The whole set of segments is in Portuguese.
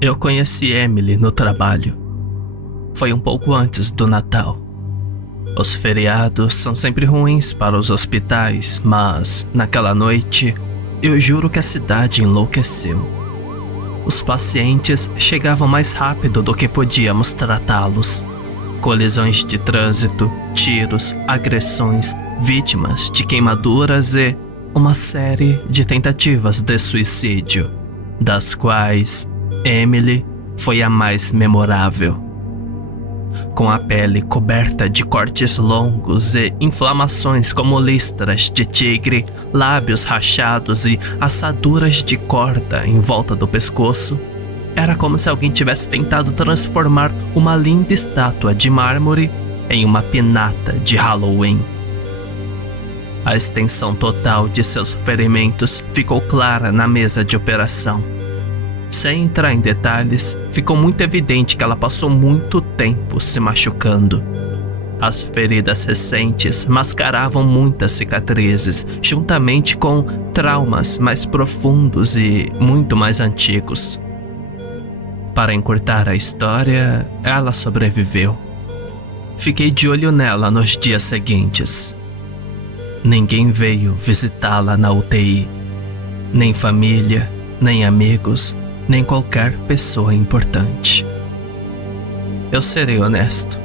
Eu conheci Emily no trabalho. Foi um pouco antes do Natal. Os feriados são sempre ruins para os hospitais, mas naquela noite, eu juro que a cidade enlouqueceu. Os pacientes chegavam mais rápido do que podíamos tratá-los. Colisões de trânsito, tiros, agressões, vítimas de queimaduras e uma série de tentativas de suicídio, das quais Emily foi a mais memorável. Com a pele coberta de cortes longos e inflamações como listras de tigre, lábios rachados e assaduras de corda em volta do pescoço, era como se alguém tivesse tentado transformar uma linda estátua de mármore em uma pinata de Halloween. A extensão total de seus ferimentos ficou clara na mesa de operação. Sem entrar em detalhes, ficou muito evidente que ela passou muito tempo se machucando. As feridas recentes mascaravam muitas cicatrizes, juntamente com traumas mais profundos e muito mais antigos. Para encurtar a história, ela sobreviveu. Fiquei de olho nela nos dias seguintes. Ninguém veio visitá-la na UTI. Nem família, nem amigos, nem qualquer pessoa importante. Eu serei honesto.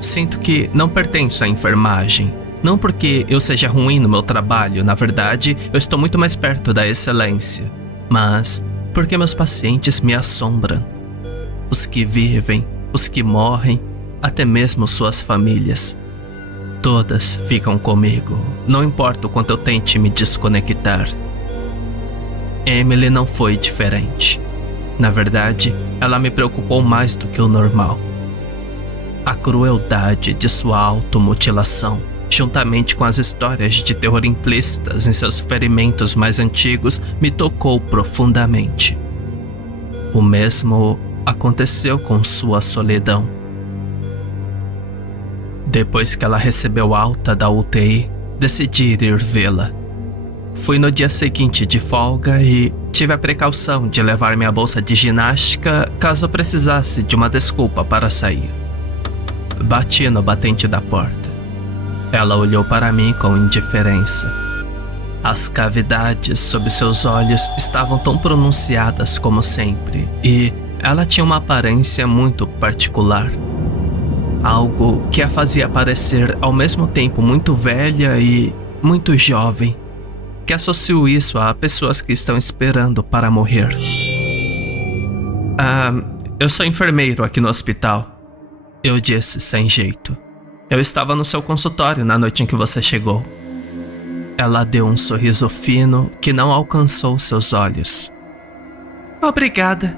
Sinto que não pertenço à enfermagem. Não porque eu seja ruim no meu trabalho, na verdade, eu estou muito mais perto da excelência. Mas porque meus pacientes me assombram. Os que vivem, os que morrem, até mesmo suas famílias. Todas ficam comigo, não importa o quanto eu tente me desconectar. Emily não foi diferente. Na verdade, ela me preocupou mais do que o normal. A crueldade de sua automutilação, juntamente com as histórias de terror implícitas em seus ferimentos mais antigos, me tocou profundamente. O mesmo aconteceu com sua solidão. Depois que ela recebeu alta da UTI, decidi ir vê-la. Fui no dia seguinte de folga e tive a precaução de levar minha bolsa de ginástica caso precisasse de uma desculpa para sair. Bati no batente da porta. Ela olhou para mim com indiferença. As cavidades sob seus olhos estavam tão pronunciadas como sempre e ela tinha uma aparência muito particular. Algo que a fazia parecer ao mesmo tempo muito velha e muito jovem, que associo isso a pessoas que estão esperando para morrer. Eu sou enfermeiro aqui no hospital, eu disse sem jeito. Eu estava no seu consultório na noite em que você chegou. Ela deu um sorriso fino que não alcançou seus olhos. Obrigada.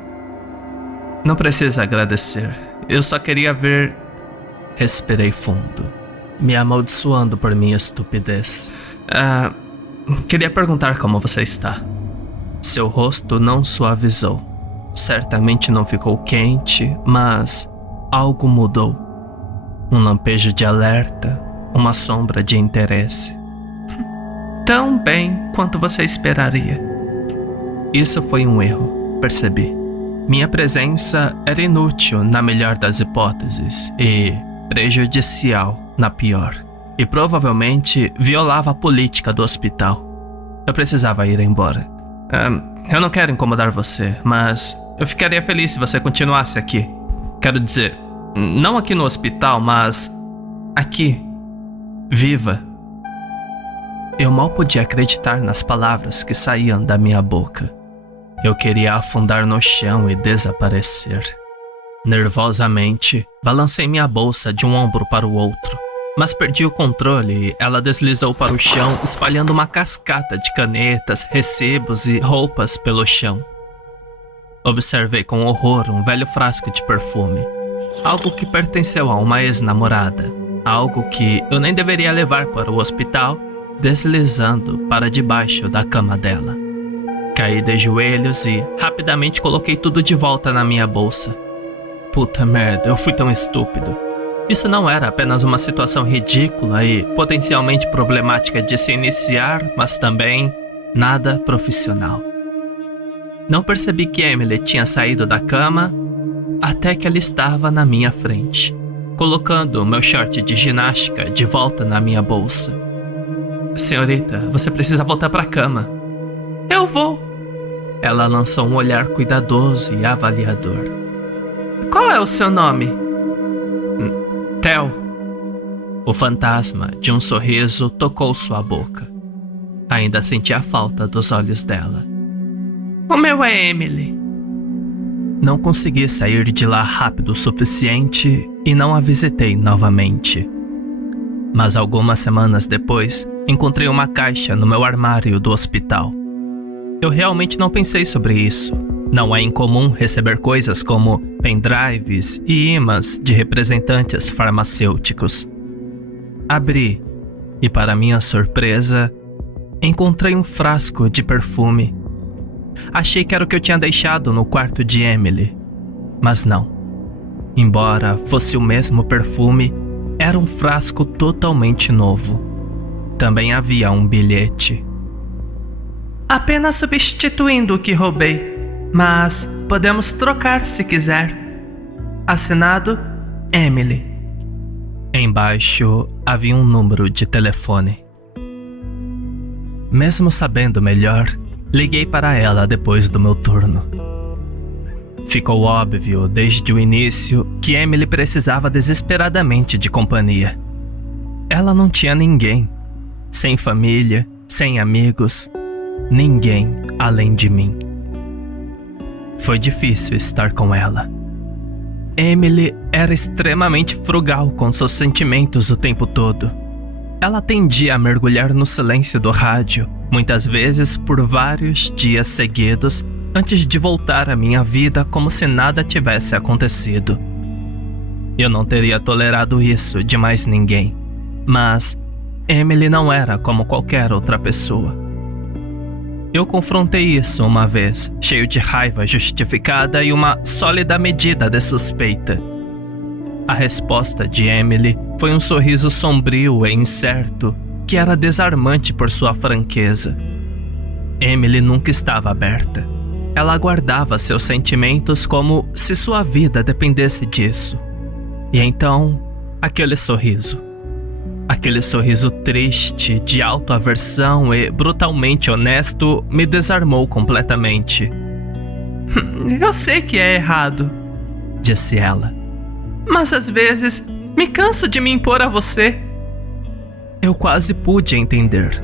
Não precisa agradecer, eu só queria ver... Respirei fundo, me amaldiçoando por minha estupidez. Queria perguntar como você está. Seu rosto não suavizou. Certamente não ficou quente, mas algo mudou. Um lampejo de alerta, uma sombra de interesse. Tão bem quanto você esperaria. Isso foi um erro, percebi. Minha presença era inútil na melhor das hipóteses e prejudicial na pior. E provavelmente violava a política do hospital. Eu precisava ir embora. Eu não quero incomodar você, mas eu ficaria feliz se você continuasse aqui. Quero dizer, não aqui no hospital, mas aqui, viva. Eu mal podia acreditar nas palavras que saíam da minha boca. Eu queria afundar no chão e desaparecer. Nervosamente, balancei minha bolsa de um ombro para o outro, mas perdi o controle e ela deslizou para o chão, espalhando uma cascata de canetas, recibos e roupas pelo chão. Observei com horror um velho frasco de perfume, algo que pertenceu a uma ex-namorada, algo que eu nem deveria levar para o hospital, deslizando para debaixo da cama dela. Caí de joelhos e rapidamente coloquei tudo de volta na minha bolsa. Puta merda, eu fui tão estúpido. Isso não era apenas uma situação ridícula e potencialmente problemática de se iniciar, mas também nada profissional. Não percebi que Emily tinha saído da cama até que ela estava na minha frente, colocando o meu short de ginástica de volta na minha bolsa. Senhorita, você precisa voltar para a cama. Eu vou. Ela lançou um olhar cuidadoso e avaliador. Qual é o seu nome? Theo. O fantasma de um sorriso tocou sua boca. Ainda sentia a falta dos olhos dela. O meu é Emily. Não consegui sair de lá rápido o suficiente e não a visitei novamente. Mas algumas semanas depois, encontrei uma caixa no meu armário do hospital. Eu realmente não pensei sobre isso. Não é incomum receber coisas como pendrives e imãs de representantes farmacêuticos. Abri e, para minha surpresa, encontrei um frasco de perfume. Achei que era o que eu tinha deixado no quarto de Emily, mas não. Embora fosse o mesmo perfume, era um frasco totalmente novo. Também havia um bilhete. Apenas substituindo o que roubei, mas podemos trocar se quiser. Assinado, Emily. Embaixo havia um número de telefone. Mesmo sabendo melhor, liguei para ela depois do meu turno. Ficou óbvio desde o início que Emily precisava desesperadamente de companhia. Ela não tinha ninguém, sem família, sem amigos, ninguém além de mim. Foi difícil estar com ela. Emily era extremamente frugal com seus sentimentos o tempo todo. Ela tendia a mergulhar no silêncio do rádio, muitas vezes por vários dias seguidos, antes de voltar à minha vida como se nada tivesse acontecido. Eu não teria tolerado isso de mais ninguém, mas Emily não era como qualquer outra pessoa. Eu confrontei isso uma vez, cheio de raiva justificada e uma sólida medida de suspeita. A resposta de Emily foi um sorriso sombrio e incerto, que era desarmante por sua franqueza. Emily nunca estava aberta. Ela guardava seus sentimentos como se sua vida dependesse disso. E então, aquele sorriso. Aquele sorriso triste, de autoaversão e brutalmente honesto me desarmou completamente. Eu sei que é errado, disse ela. Mas às vezes me canso de me impor a você. Eu quase pude entender.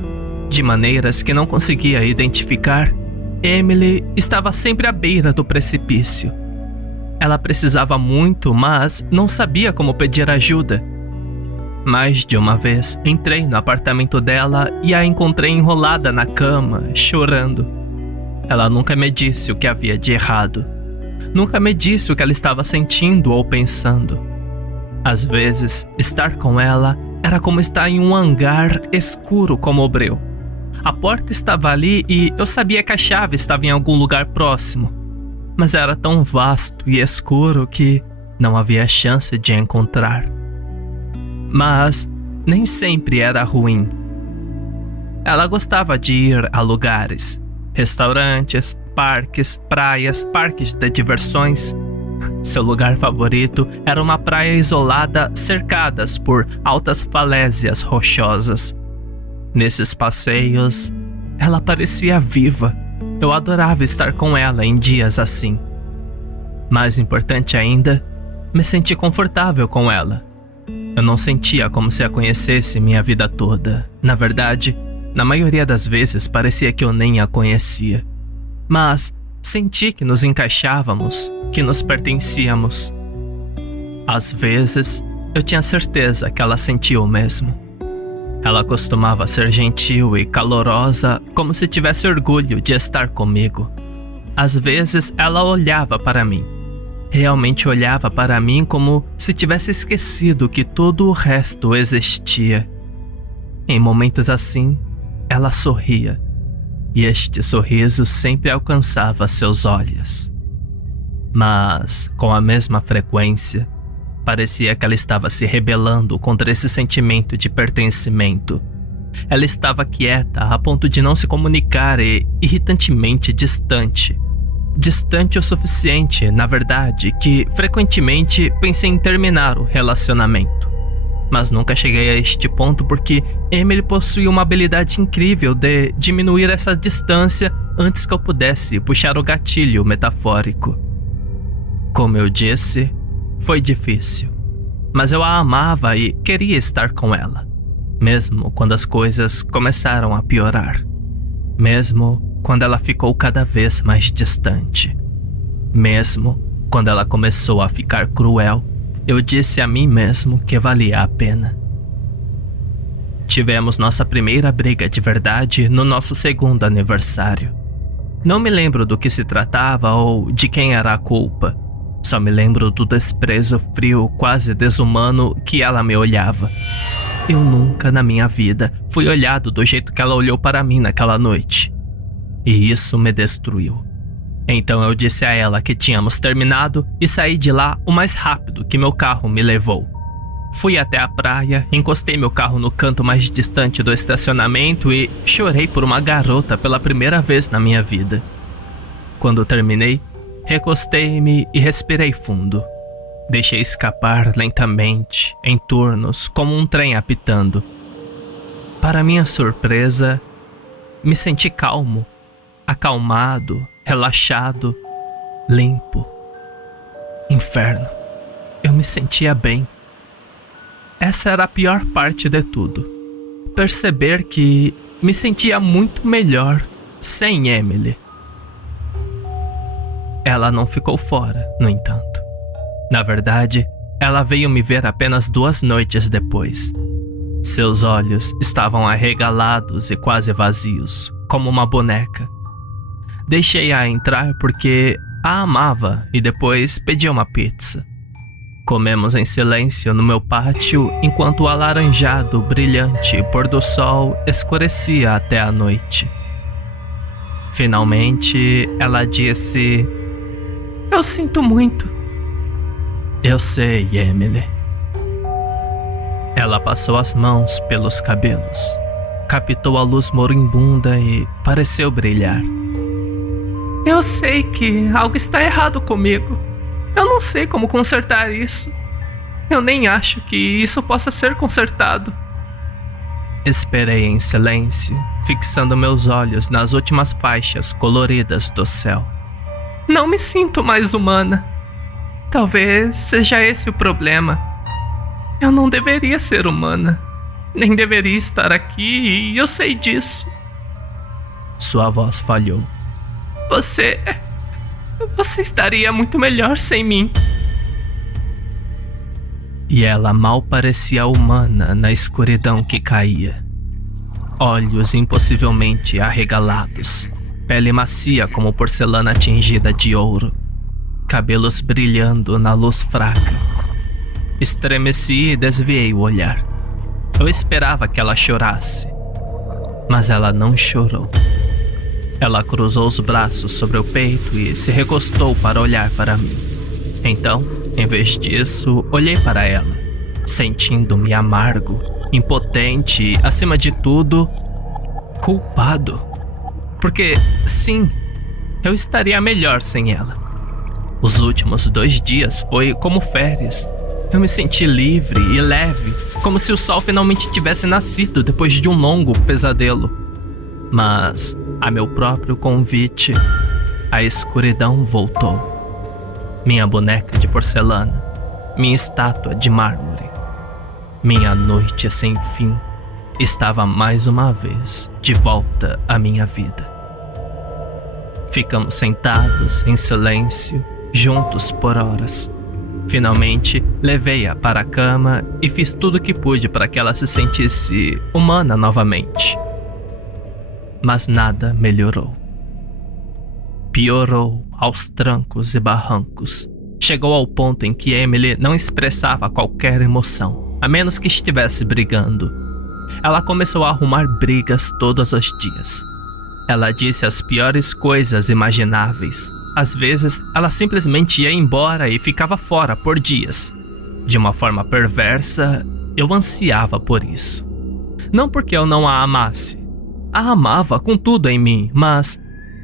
De maneiras que não conseguia identificar, Emily estava sempre à beira do precipício. Ela precisava muito, mas não sabia como pedir ajuda. Mais de uma vez entrei no apartamento dela e a encontrei enrolada na cama, chorando. Ela nunca me disse o que havia de errado. Nunca me disse o que ela estava sentindo ou pensando. Às vezes, estar com ela era como estar em um hangar escuro como o breu. A porta estava ali e eu sabia que a chave estava em algum lugar próximo. Mas era tão vasto e escuro que não havia chance de encontrar. Mas nem sempre era ruim. Ela gostava de ir a lugares, restaurantes, parques, praias, parques de diversões. Seu lugar favorito era uma praia isolada cercadas por altas falésias rochosas. Nesses passeios, ela parecia viva. Eu adorava estar com ela em dias assim. Mais importante ainda, me senti confortável com ela. Eu não sentia como se a conhecesse minha vida toda. Na verdade, na maioria das vezes parecia que eu nem a conhecia. Mas senti que nos encaixávamos, que nos pertencíamos. Às vezes, eu tinha certeza que ela sentia o mesmo. Ela costumava ser gentil e calorosa, como se tivesse orgulho de estar comigo. Às vezes, ela olhava para mim. Realmente olhava para mim como se tivesse esquecido que todo o resto existia. Em momentos assim, ela sorria. E este sorriso sempre alcançava seus olhos. Mas, com a mesma frequência, parecia que ela estava se rebelando contra esse sentimento de pertencimento. Ela estava quieta a ponto de não se comunicar e irritantemente distante. distante o suficiente, na verdade, que frequentemente pensei em terminar o relacionamento. Mas nunca cheguei a este ponto porque Emily possuía uma habilidade incrível de diminuir essa distância antes que eu pudesse puxar o gatilho metafórico. Como eu disse, foi difícil, mas eu a amava e queria estar com ela, mesmo quando as coisas começaram a piorar, mesmo quando ela ficou cada vez mais distante, mesmo quando ela começou a ficar cruel. Eu disse a mim mesmo que valia a pena. Tivemos nossa primeira briga de verdade no nosso segundo aniversário. Não me lembro do que se tratava ou de quem era a culpa. Só me lembro do desprezo frio, quase desumano, que ela me olhava. Eu nunca na minha vida fui olhado do jeito que ela olhou para mim naquela noite. E isso me destruiu. Então eu disse a ela que tínhamos terminado e saí de lá o mais rápido que meu carro me levou. Fui até a praia, encostei meu carro no canto mais distante do estacionamento e chorei por uma garota pela primeira vez na minha vida. Quando terminei, recostei-me e respirei fundo. Deixei escapar lentamente, em turnos, como um trem apitando. Para minha surpresa, me senti calmo, acalmado, relaxado, limpo. Inferno, eu me sentia bem. Essa era a pior parte de tudo. Perceber que me sentia muito melhor sem Emily. Ela não ficou fora, no entanto. Na verdade, ela veio me ver apenas 2 noites depois. Seus olhos estavam arregalados e quase vazios, como uma boneca. Deixei-a entrar porque a amava e depois pedi uma pizza. Comemos em silêncio no meu pátio enquanto o alaranjado, brilhante pôr do sol escurecia até a noite. Finalmente, ela disse: "Eu sinto muito." "Eu sei, Emily." Ela passou as mãos pelos cabelos, captou a luz moribunda e pareceu brilhar. "Eu sei que algo está errado comigo. Eu não sei como consertar isso. Eu nem acho que isso possa ser consertado." Esperei em silêncio, fixando meus olhos nas últimas faixas coloridas do céu. "Não me sinto mais humana. Talvez seja esse o problema. Eu não deveria ser humana. Nem deveria estar aqui e eu sei disso." Sua voz falhou. Você estaria muito melhor sem mim." E ela mal parecia humana na escuridão que caía. Olhos impossivelmente arregalados, pele macia como porcelana tingida de ouro, cabelos brilhando na luz fraca. Estremeci e desviei o olhar. Eu esperava que ela chorasse, mas ela não chorou. Ela cruzou os braços sobre o peito e se recostou para olhar para mim. Então, em vez disso, olhei para ela, sentindo-me amargo, impotente e, acima de tudo, culpado. Porque, sim, eu estaria melhor sem ela. Os últimos 2 dias foi como férias. Eu me senti livre e leve, como se o sol finalmente tivesse nascido depois de um longo pesadelo. Mas, a meu próprio convite, a escuridão voltou. Minha boneca de porcelana, minha estátua de mármore, minha noite sem fim estava mais uma vez de volta à minha vida. Ficamos sentados em silêncio, juntos por horas. Finalmente, levei-a para a cama e fiz tudo o que pude para que ela se sentisse humana novamente. Mas nada melhorou. Piorou aos trancos e barrancos. Chegou ao ponto em que Emily não expressava qualquer emoção, a menos que estivesse brigando. Ela começou a arrumar brigas todos os dias. Ela disse as piores coisas imagináveis. Às vezes, ela simplesmente ia embora e ficava fora por dias. De uma forma perversa, eu ansiava por isso. Não porque eu não a amasse. A amava com tudo em mim, mas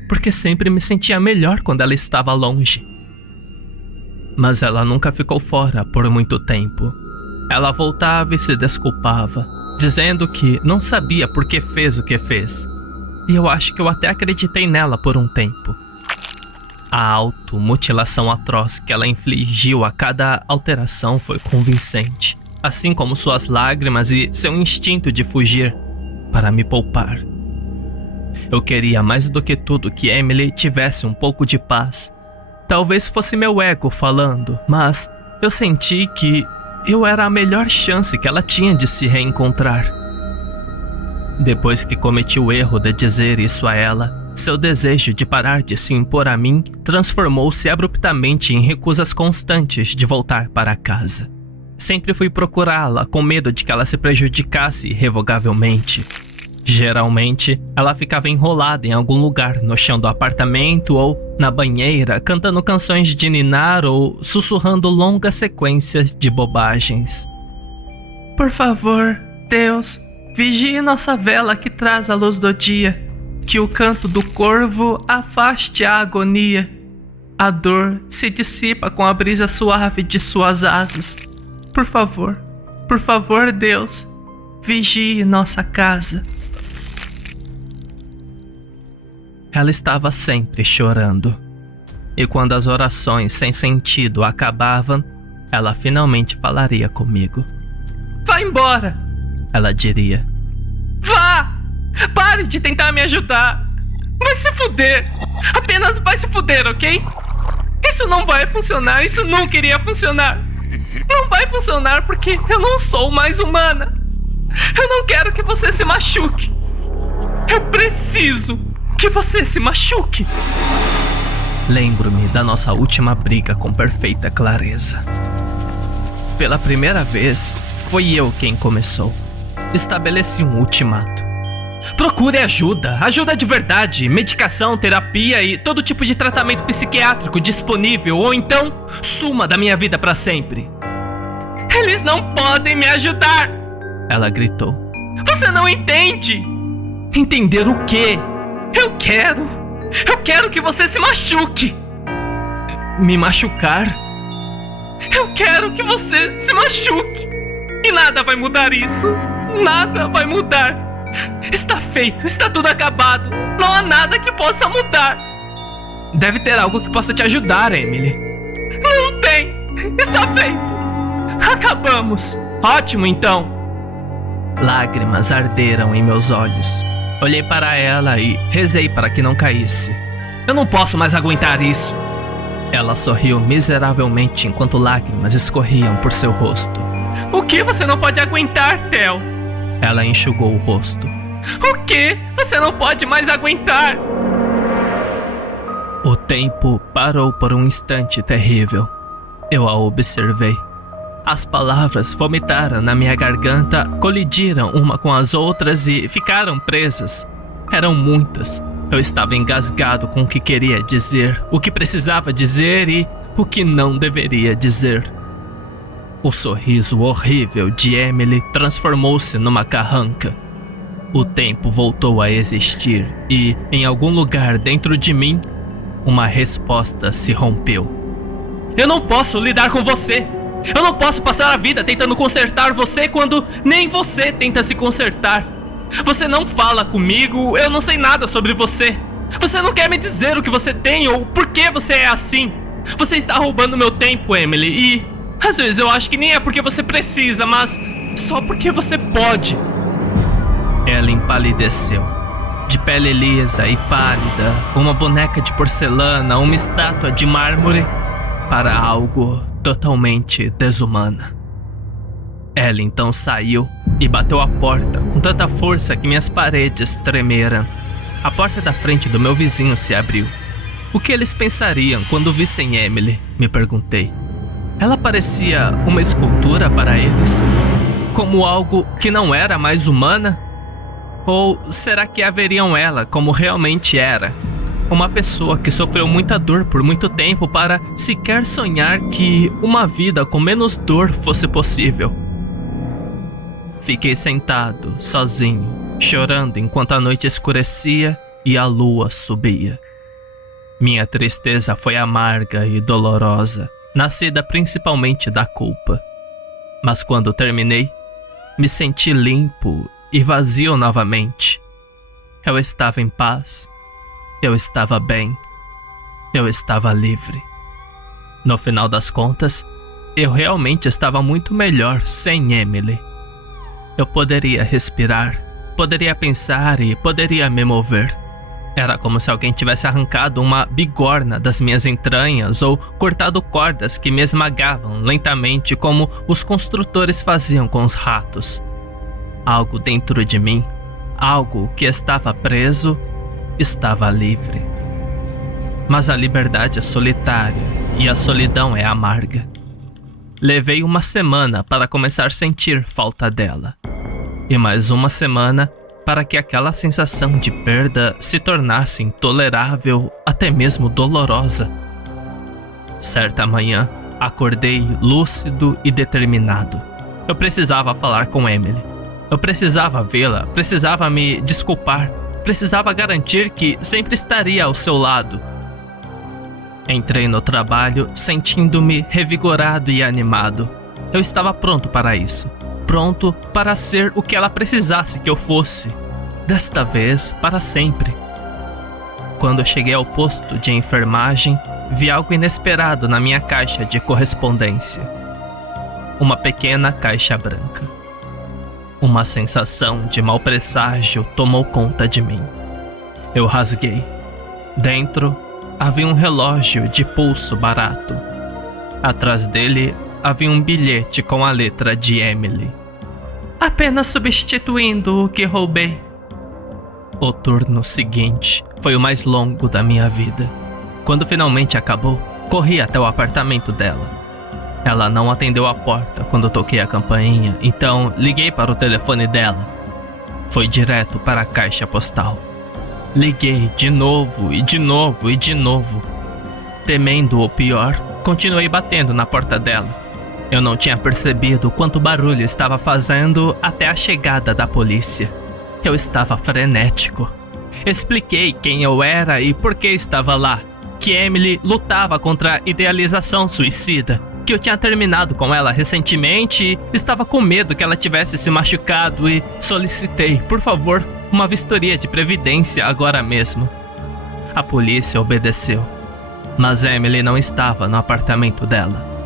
porque sempre me sentia melhor quando ela estava longe. Mas ela nunca ficou fora por muito tempo. Ela voltava e se desculpava, dizendo que não sabia por que fez o que fez. E eu acho que eu até acreditei nela por um tempo. A automutilação atroz que ela infligiu a cada alteração foi convincente, assim como suas lágrimas e seu instinto de fugir para me poupar. Eu queria mais do que tudo que Emily tivesse um pouco de paz. Talvez fosse meu ego falando, mas eu senti que eu era a melhor chance que ela tinha de se reencontrar. Depois que cometi o erro de dizer isso a ela, seu desejo de parar de se impor a mim transformou-se abruptamente em recusas constantes de voltar para casa. Sempre fui procurá-la com medo de que ela se prejudicasse irrevogavelmente. Geralmente, ela ficava enrolada em algum lugar no chão do apartamento ou na banheira, cantando canções de ninar ou sussurrando longas sequências de bobagens. Por favor, Deus, vigie nossa vela que traz a luz do dia. Que o canto do corvo afaste a agonia. A dor se dissipa com a brisa suave de suas asas. Por favor, Deus, vigie nossa casa. Ela estava sempre chorando. E quando as orações sem sentido acabavam, ela finalmente falaria comigo. Vá embora, ela diria. Vá! Pare de tentar me ajudar. Vai se fuder. Apenas vai se fuder, ok? Isso não vai funcionar. Isso nunca iria funcionar. Não vai funcionar porque eu não sou mais humana. Eu não quero que você se machuque. Eu preciso que você se machuque. Lembro-me da nossa última briga com perfeita clareza. Pela primeira vez, foi eu quem começou. Estabeleci um ultimato. Procure ajuda de verdade, medicação, terapia e todo tipo de tratamento psiquiátrico disponível, ou então suma da minha vida para sempre. Eles não podem me ajudar, ela gritou. Você não entende? Entender o quê? Eu quero que você se machuque. Me machucar? Eu quero que você se machuque. E nada vai mudar isso. Nada vai mudar. Está feito, está tudo acabado. Não há nada que possa mudar. Deve ter algo que possa te ajudar, Emily. Não tem. Está feito. Acabamos. Ótimo, então. Lágrimas arderam em meus olhos. Olhei para ela e rezei para que não caísse. Eu não posso mais aguentar isso. Ela sorriu miseravelmente enquanto lágrimas escorriam por seu rosto. O que você não pode aguentar, Theo? Ela enxugou o rosto. O que você não pode mais aguentar? O tempo parou por um instante terrível. Eu a observei. As palavras vomitaram na minha garganta, colidiram uma com as outras e ficaram presas. Eram muitas. Eu estava engasgado com o que queria dizer, o que precisava dizer e o que não deveria dizer. O sorriso horrível de Emily transformou-se numa carranca. O tempo voltou a existir e, em algum lugar dentro de mim, uma resposta se rompeu. Eu não posso lidar com você! Eu não posso passar a vida tentando consertar você quando nem você tenta se consertar. Você não fala comigo, eu não sei nada sobre você. Você não quer me dizer o que você tem ou por que você é assim. Você está roubando meu tempo, Emily, e às vezes eu acho que nem é porque você precisa, mas só porque você pode. Ela empalideceu. De pele lisa e pálida, uma boneca de porcelana, uma estátua de mármore, para algo totalmente desumana. Ela então saiu e bateu a porta com tanta força que minhas paredes tremeram. A porta da frente do meu vizinho se abriu. O que eles pensariam quando vissem Emily? Me perguntei. Ela parecia uma escultura para eles? Como algo que não era mais humana? Ou será que a veriam ela como realmente era? Uma pessoa que sofreu muita dor por muito tempo para sequer sonhar que uma vida com menos dor fosse possível. Fiquei sentado, sozinho, chorando enquanto a noite escurecia e a lua subia. Minha tristeza foi amarga e dolorosa, nascida principalmente da culpa. Mas quando terminei, me senti limpo e vazio novamente. Eu estava em paz, eu estava bem, eu estava livre. No final das contas, eu realmente estava muito melhor sem Emily. Eu poderia respirar, poderia pensar e poderia me mover. Era como se alguém tivesse arrancado uma bigorna das minhas entranhas ou cortado cordas que me esmagavam lentamente como os construtores faziam com os ratos. Algo dentro de mim, algo que estava preso, estava livre. Mas a liberdade é solitária e a solidão é amarga. Levei uma semana para começar a sentir falta dela. E mais uma semana para que aquela sensação de perda se tornasse intolerável, até mesmo dolorosa. Certa manhã, acordei lúcido e determinado. Eu precisava falar com Emily. Eu precisava vê-la, precisava me desculpar, precisava garantir que sempre estaria ao seu lado. Entrei no trabalho sentindo-me revigorado e animado. Eu estava pronto para isso. Pronto para ser o que ela precisasse que eu fosse. Desta vez, para sempre. Quando cheguei ao posto de enfermagem, vi algo inesperado na minha caixa de correspondência. Uma pequena caixa branca. Uma sensação de mau presságio tomou conta de mim. Eu rasguei. Dentro, havia um relógio de pulso barato. Atrás dele, havia um bilhete com a letra de Emily. Apenas substituindo o que roubei. O turno seguinte foi o mais longo da minha vida. Quando finalmente acabou, corri até o apartamento dela. Ela não atendeu a porta quando toquei a campainha, então liguei para o telefone dela. Foi direto para a caixa postal. Liguei de novo e de novo e de novo. Temendo o pior, continuei batendo na porta dela. Eu não tinha percebido quanto barulho estava fazendo até a chegada da polícia. Eu estava frenético. Expliquei quem eu era e por que estava lá. Que Emily lutava contra a idealização suicida. Que eu tinha terminado com ela recentemente e estava com medo que ela tivesse se machucado e solicitei, por favor, uma vistoria de previdência agora mesmo. A polícia obedeceu. Mas Emily não estava no apartamento dela.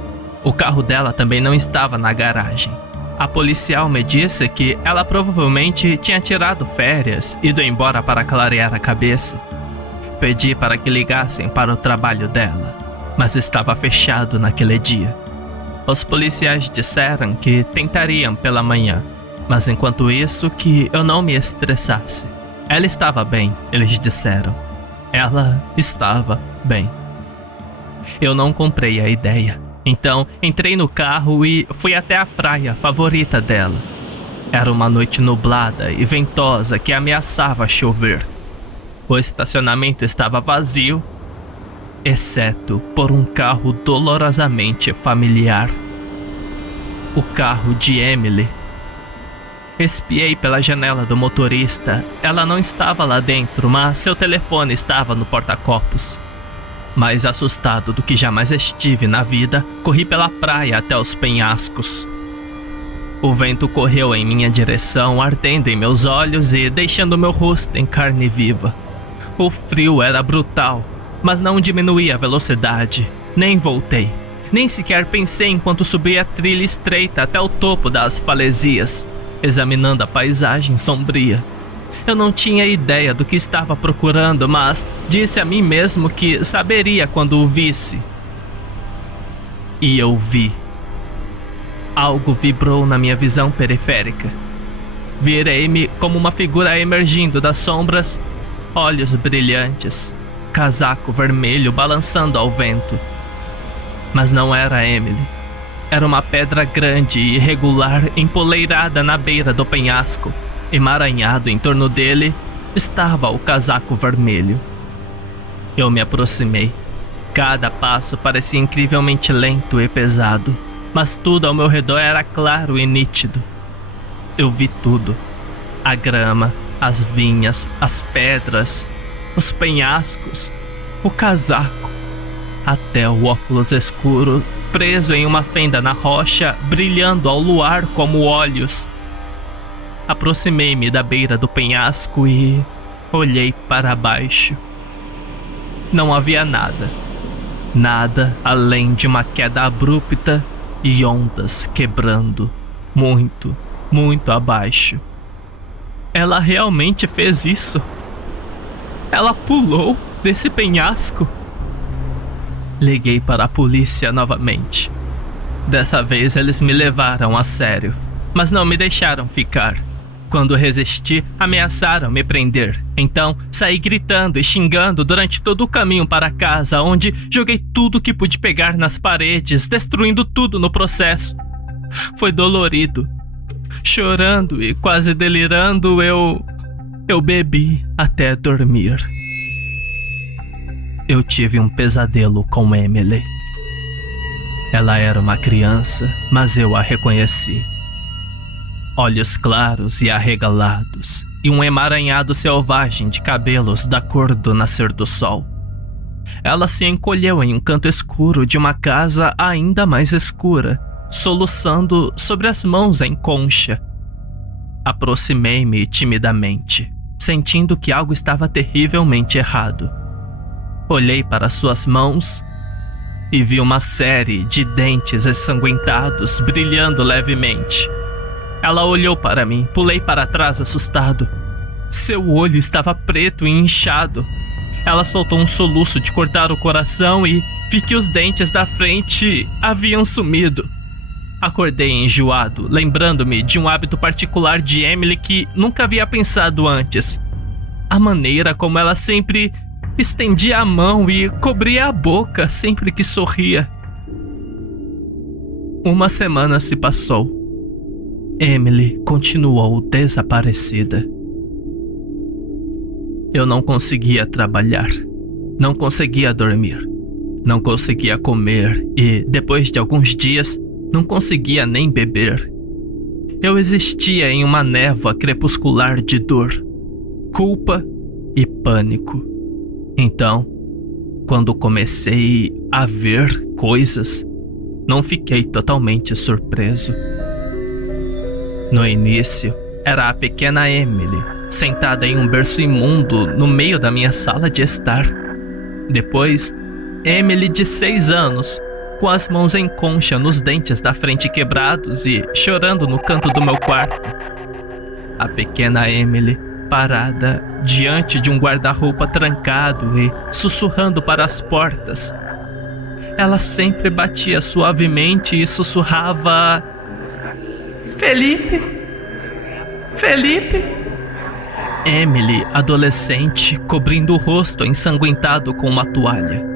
O carro dela também não estava na garagem. A policial me disse que ela provavelmente tinha tirado férias, ido embora para clarear a cabeça. Pedi para que ligassem para o trabalho dela, mas estava fechado naquele dia. Os policiais disseram que tentariam pela manhã, mas enquanto isso que eu não me estressasse. Ela estava bem, eles disseram. Ela estava bem. Eu não comprei a ideia. Então, entrei no carro e fui até a praia favorita dela. Era uma noite nublada e ventosa que ameaçava chover. O estacionamento estava vazio, exceto por um carro dolorosamente familiar. O carro de Emily. Espiei pela janela do motorista. Ela não estava lá dentro, mas seu telefone estava no porta-copos. Mais assustado do que jamais estive na vida, corri pela praia até os penhascos. O vento correu em minha direção, ardendo em meus olhos e deixando meu rosto em carne viva. O frio era brutal, mas não diminuí a velocidade, nem voltei. Nem sequer pensei enquanto subia a trilha estreita até o topo das falesias, examinando a paisagem sombria. Eu não tinha ideia do que estava procurando, mas disse a mim mesmo que saberia quando o visse. E eu vi. Algo vibrou na minha visão periférica. Virei-me como uma figura emergindo das sombras, olhos brilhantes, casaco vermelho balançando ao vento. Mas não era Emily. Era uma pedra grande e irregular empoleirada na beira do penhasco. Emaranhado em torno dele estava o casaco vermelho. Eu me aproximei. Cada passo parecia incrivelmente lento e pesado, mas tudo ao meu redor era claro e nítido. Eu vi tudo. A grama, as vinhas, as pedras, os penhascos. o casaco, até o óculos escuro preso em uma fenda na rocha, brilhando ao luar como olhos. Aproximei-me da beira do penhasco e olhei para baixo. Não havia nada. Nada além de uma queda abrupta e ondas quebrando muito, muito abaixo. Ela realmente fez isso. Ela pulou desse penhasco. Liguei para a polícia novamente. Dessa vez eles me levaram a sério, mas não me deixaram ficar. Quando resisti, ameaçaram me prender. Então, saí gritando e xingando durante todo o caminho para casa, onde joguei tudo que pude pegar nas paredes, destruindo tudo no processo. Foi dolorido. Chorando e quase delirando, eu bebi até dormir. Eu tive um pesadelo com Emily. Ela era uma criança, mas eu a reconheci. Olhos claros e arregalados, e um emaranhado selvagem de cabelos da cor do nascer do sol. Ela se encolheu em um canto escuro de uma casa ainda mais escura, soluçando sobre as mãos em concha. Aproximei-me timidamente, sentindo que algo estava terrivelmente errado. Olhei para suas mãos e vi uma série de dentes ensanguentados brilhando levemente. Ela olhou para mim, pulei para trás assustado. Seu olho estava preto e inchado. Ela soltou um soluço de cortar o coração e vi que os dentes da frente haviam sumido. Acordei enjoado, lembrando-me de um hábito particular de Emily que nunca havia pensado antes. A maneira como ela sempre estendia a mão e cobria a boca sempre que sorria. Uma semana se passou. Emily continuou desaparecida. Eu não conseguia trabalhar, não conseguia dormir, não conseguia comer e, depois de alguns dias, não conseguia nem beber. Eu existia em uma névoa crepuscular de dor, culpa e pânico. Então, quando comecei a ver coisas, não fiquei totalmente surpreso. No início, era a pequena Emily, sentada em um berço imundo no meio da minha sala de estar. Depois, Emily de 6 anos, com as mãos em concha nos dentes da frente quebrados e chorando no canto do meu quarto. A pequena Emily, parada diante de um guarda-roupa trancado e sussurrando para as portas. Ela sempre batia suavemente e sussurrava: Felipe! Felipe! Emily, adolescente, cobrindo o rosto ensanguentado com uma toalha.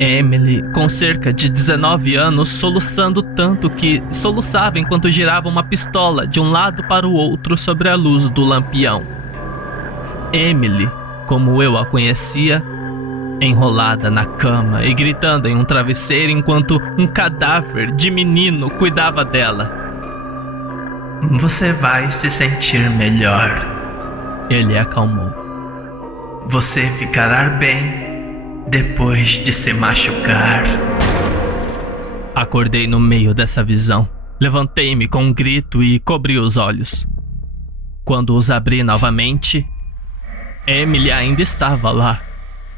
Emily, com cerca de 19 anos, soluçando tanto que soluçava enquanto girava uma pistola de um lado para o outro sobre a luz do lampião. Emily, como eu a conhecia, enrolada na cama e gritando em um travesseiro enquanto um cadáver de menino cuidava dela. Você vai se sentir melhor, ele acalmou. Você ficará bem depois de se machucar. Acordei no meio dessa visão. Levantei-me com um grito e cobri os olhos. Quando os abri novamente, Emily ainda estava lá,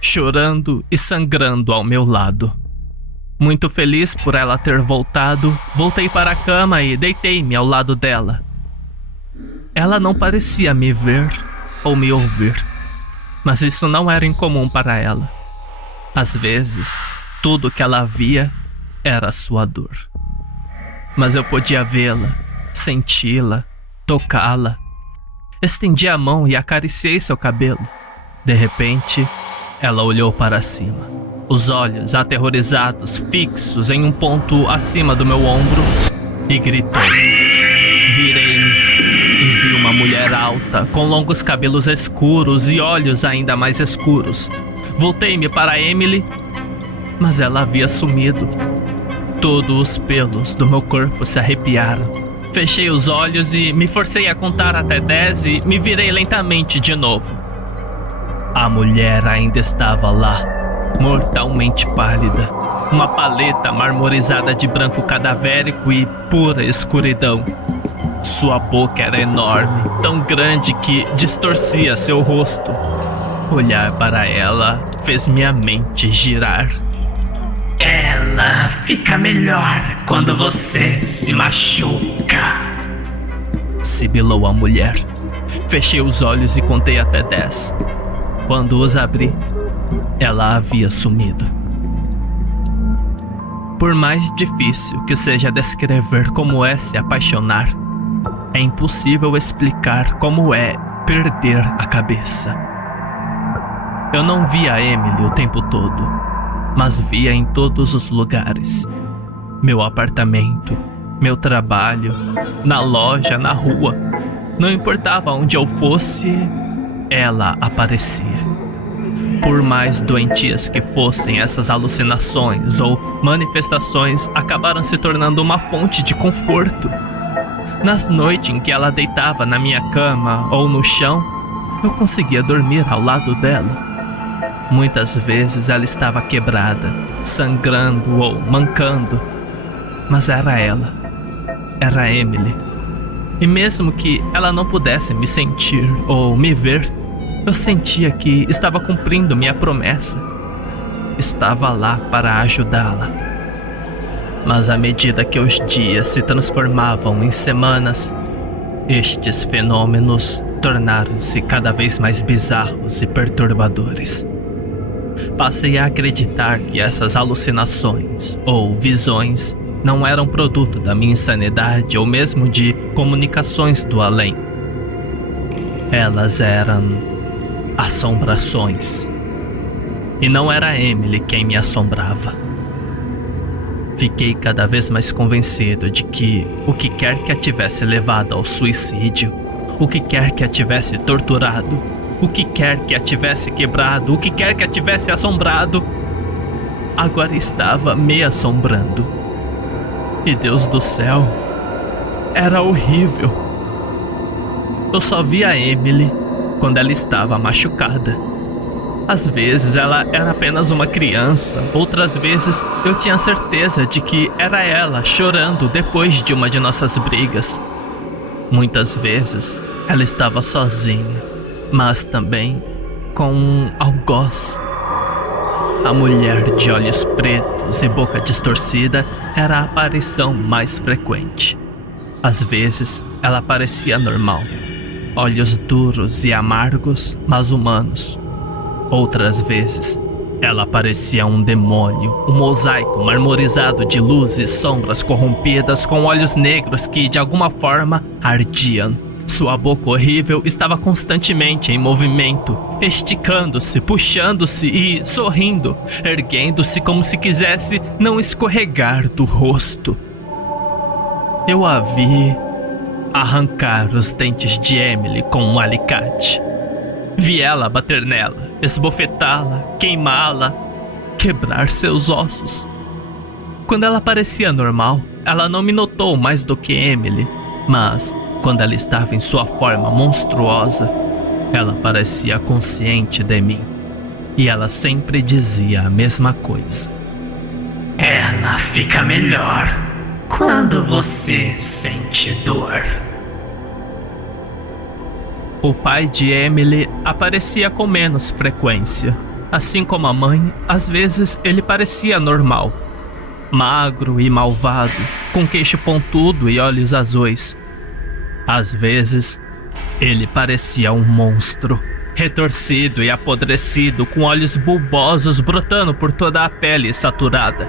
chorando e sangrando ao meu lado. Muito feliz por ela ter voltado, voltei para a cama e deitei-me ao lado dela. Ela não parecia me ver ou me ouvir, mas isso não era incomum para ela. Às vezes, tudo que ela via era sua dor. Mas eu podia vê-la, senti-la, tocá-la. Estendi a mão e acariciei seu cabelo. De repente, ela olhou para cima. Os olhos aterrorizados fixos em um ponto acima do meu ombro e gritou. Virei-me e vi uma mulher alta, com longos cabelos escuros e olhos ainda mais escuros. Voltei-me para Emily, mas ela havia sumido. Todos os pelos do meu corpo se arrepiaram. Fechei os olhos e me forcei a contar até 10 e me virei lentamente de novo. A mulher ainda estava lá, mortalmente pálida, uma paleta marmorizada de branco cadavérico e pura escuridão. Sua boca era enorme, tão grande que distorcia seu rosto. Olhar para ela fez minha mente girar. Ela fica melhor quando você se machuca, sibilou a mulher. Fechei os olhos e contei até 10. Quando os abri, ela havia sumido. Por mais difícil que seja descrever como é se apaixonar, é impossível explicar como é perder a cabeça. Eu não via a Emily o tempo todo, mas via em todos os lugares. Meu apartamento, meu trabalho, na loja, na rua. Não importava onde eu fosse, ela aparecia. Por mais doentias que fossem essas alucinações ou manifestações, acabaram se tornando uma fonte de conforto. Nas noites em que ela deitava na minha cama ou no chão, eu conseguia dormir ao lado dela. Muitas vezes ela estava quebrada, sangrando ou mancando, mas era ela, era Emily. E mesmo que ela não pudesse me sentir ou me ver, eu sentia que estava cumprindo minha promessa. Estava lá para ajudá-la. Mas à medida que os dias se transformavam em semanas, estes fenômenos tornaram-se cada vez mais bizarros e perturbadores. Passei a acreditar que essas alucinações ou visões não eram produto da minha insanidade ou mesmo de comunicações do além. Elas eram assombrações. E não era Emily quem me assombrava. Fiquei cada vez mais convencido de que o que quer que a tivesse levado ao suicídio, o que quer que a tivesse torturado, o que quer que a tivesse quebrado, o que quer que a tivesse assombrado, agora estava me assombrando. E Deus do céu, era horrível. Eu só via a Emily quando ela estava machucada. Às vezes ela era apenas uma criança, outras vezes eu tinha certeza de que era ela chorando depois de uma de nossas brigas. Muitas vezes ela estava sozinha, mas também com um algoz. A mulher de olhos pretos e boca distorcida era a aparição mais frequente. Às vezes ela parecia normal, olhos duros e amargos, mas humanos. Outras vezes ela parecia um demônio, um mosaico marmorizado de luzes e sombras corrompidas com olhos negros que de alguma forma ardiam. Sua boca horrível estava constantemente em movimento, esticando-se, puxando-se e sorrindo, erguendo-se como se quisesse não escorregar do rosto. Eu a vi arrancar os dentes de Emily com um alicate. Vi ela bater nela, esbofetá-la, queimá-la, quebrar seus ossos. Quando ela parecia normal, ela não me notou mais do que Emily, mas quando ela estava em sua forma monstruosa, ela parecia consciente de mim. E ela sempre dizia a mesma coisa. Ela fica melhor quando você sente dor. O pai de Emily aparecia com menos frequência. Assim como a mãe, às vezes ele parecia normal. Magro e malvado, com queixo pontudo e olhos azuis. Às vezes, ele parecia um monstro, retorcido e apodrecido, com olhos bulbosos brotando por toda a pele saturada.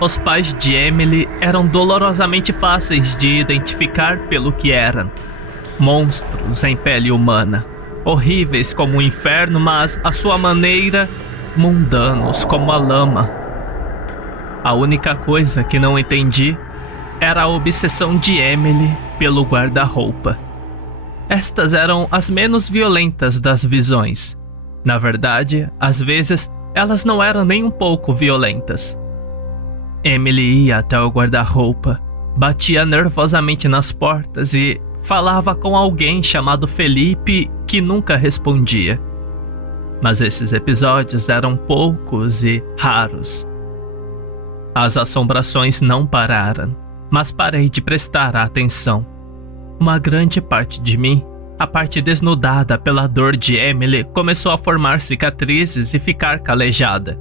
Os pais de Emily eram dolorosamente fáceis de identificar pelo que eram. Monstros em pele humana, horríveis como o inferno, mas à sua maneira, mundanos como a lama. A única coisa que não entendi era a obsessão de Emily pelo guarda-roupa. Estas eram as menos violentas das visões. Na verdade, às vezes, elas não eram nem um pouco violentas. Emily ia até o guarda-roupa, batia nervosamente nas portas e falava com alguém chamado Felipe que nunca respondia. Mas esses episódios eram poucos e raros. As assombrações não pararam, mas parei de prestar atenção. Uma grande parte de mim, a parte desnudada pela dor de Emily, começou a formar cicatrizes e ficar calejada.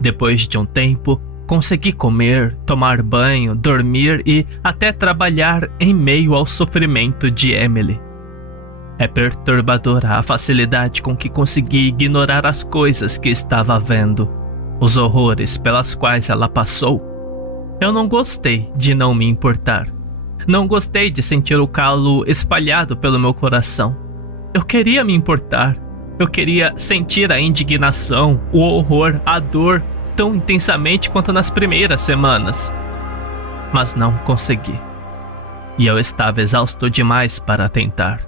Depois de um tempo, consegui comer, tomar banho, dormir e até trabalhar em meio ao sofrimento de Emily. É perturbadora a facilidade com que consegui ignorar as coisas que estava vendo, os horrores pelas quais ela passou. Eu não gostei de não me importar. Não gostei de sentir o calo espalhado pelo meu coração. Eu queria me importar. Eu queria sentir a indignação, o horror, a dor, tão intensamente quanto nas primeiras semanas. Mas não consegui. E eu estava exausto demais para tentar.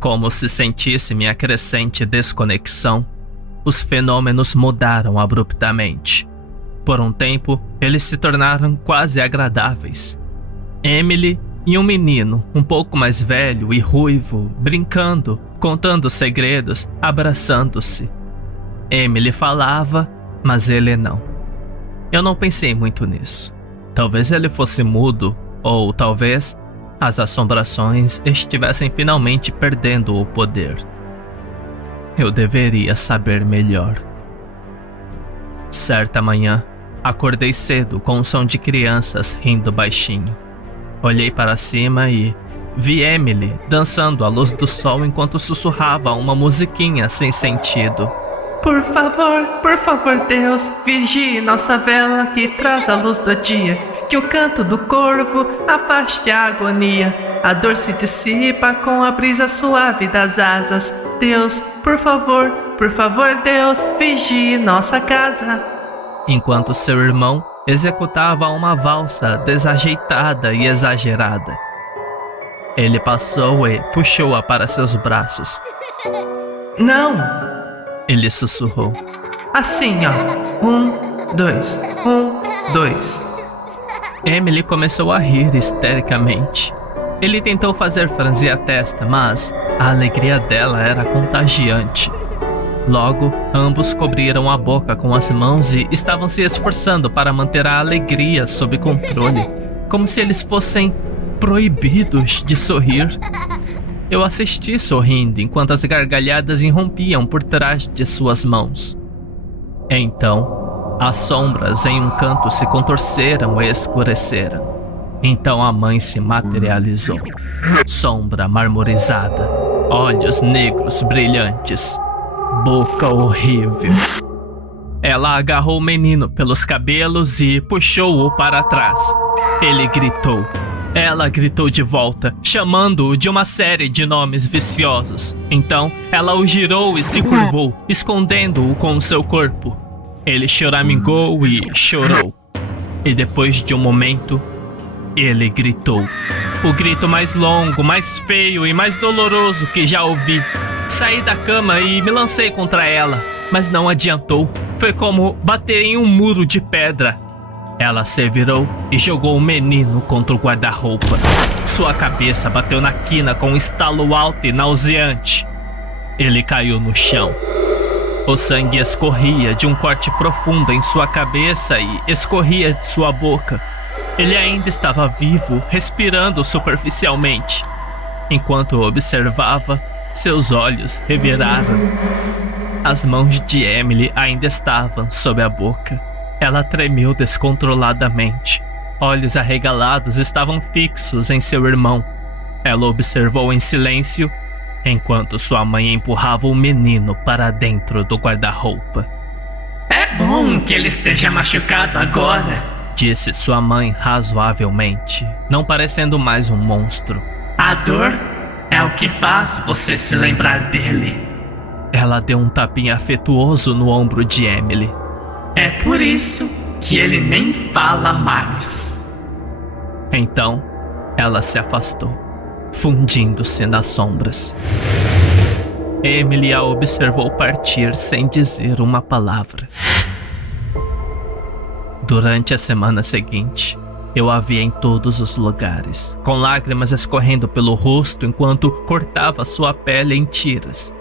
Como se sentisse minha crescente desconexão, os fenômenos mudaram abruptamente. Por um tempo, eles se tornaram quase agradáveis. Emily e um menino um pouco mais velho e ruivo, brincando, contando segredos, abraçando-se. Emily falava, mas ele não. Eu não pensei muito nisso. Talvez ele fosse mudo, ou talvez as assombrações estivessem finalmente perdendo o poder. Eu deveria saber melhor. Certa manhã, acordei cedo com um som de crianças rindo baixinho. Olhei para cima e vi Emily dançando à luz do sol enquanto sussurrava uma musiquinha sem sentido. Por favor, Deus, vigie nossa vela que traz a luz do dia. Que o canto do corvo afaste a agonia. A dor se dissipa com a brisa suave das asas. Deus, por favor, Deus, vigie nossa casa. Enquanto seu irmão executava uma valsa desajeitada e exagerada. Ele passou e puxou-a para seus braços. Não! Ele sussurrou. Assim, ó. 1, 2, 1, 2. Emily começou a rir histericamente. Ele tentou fazer franzir a testa, mas a alegria dela era contagiante. Logo, ambos cobriram a boca com as mãos e estavam se esforçando para manter a alegria sob controle, como se eles fossem proibidos de sorrir. Eu assisti sorrindo enquanto as gargalhadas irrompiam por trás de suas mãos. Então, as sombras em um canto se contorceram e escureceram. Então a mãe se materializou. Sombra marmorizada, olhos negros brilhantes, boca horrível. Ela agarrou o menino pelos cabelos e puxou-o para trás. Ele gritou. Ela gritou de volta, chamando-o de uma série de nomes viciosos. Então, ela o girou e se curvou, escondendo-o com o seu corpo. Ele choramingou e chorou. E depois de um momento, ele gritou. O grito mais longo, mais feio e mais doloroso que já ouvi. Saí da cama e me lancei contra ela, mas não adiantou. Foi como bater em um muro de pedra. Ela se virou e jogou o menino contra o guarda-roupa. Sua cabeça bateu na quina com um estalo alto e nauseante. Ele caiu no chão. O sangue escorria de um corte profundo em sua cabeça e escorria de sua boca. Ele ainda estava vivo, respirando superficialmente. Enquanto observava, seus olhos reviraram. As mãos de Emily ainda estavam sob a boca. Ela tremeu descontroladamente. Olhos arregalados estavam fixos em seu irmão. Ela observou em silêncio, enquanto sua mãe empurrava o menino para dentro do guarda-roupa. É bom que ele esteja machucado agora, disse sua mãe razoavelmente, não parecendo mais um monstro. A dor é o que faz você se lembrar dele. Ela deu um tapinha afetuoso no ombro de Emily. É por isso que ele nem fala mais. Então, ela se afastou, fundindo-se nas sombras. Emily a observou partir sem dizer uma palavra. Durante a semana seguinte, eu a via em todos os lugares, com lágrimas escorrendo pelo rosto enquanto cortava sua pele em tiras.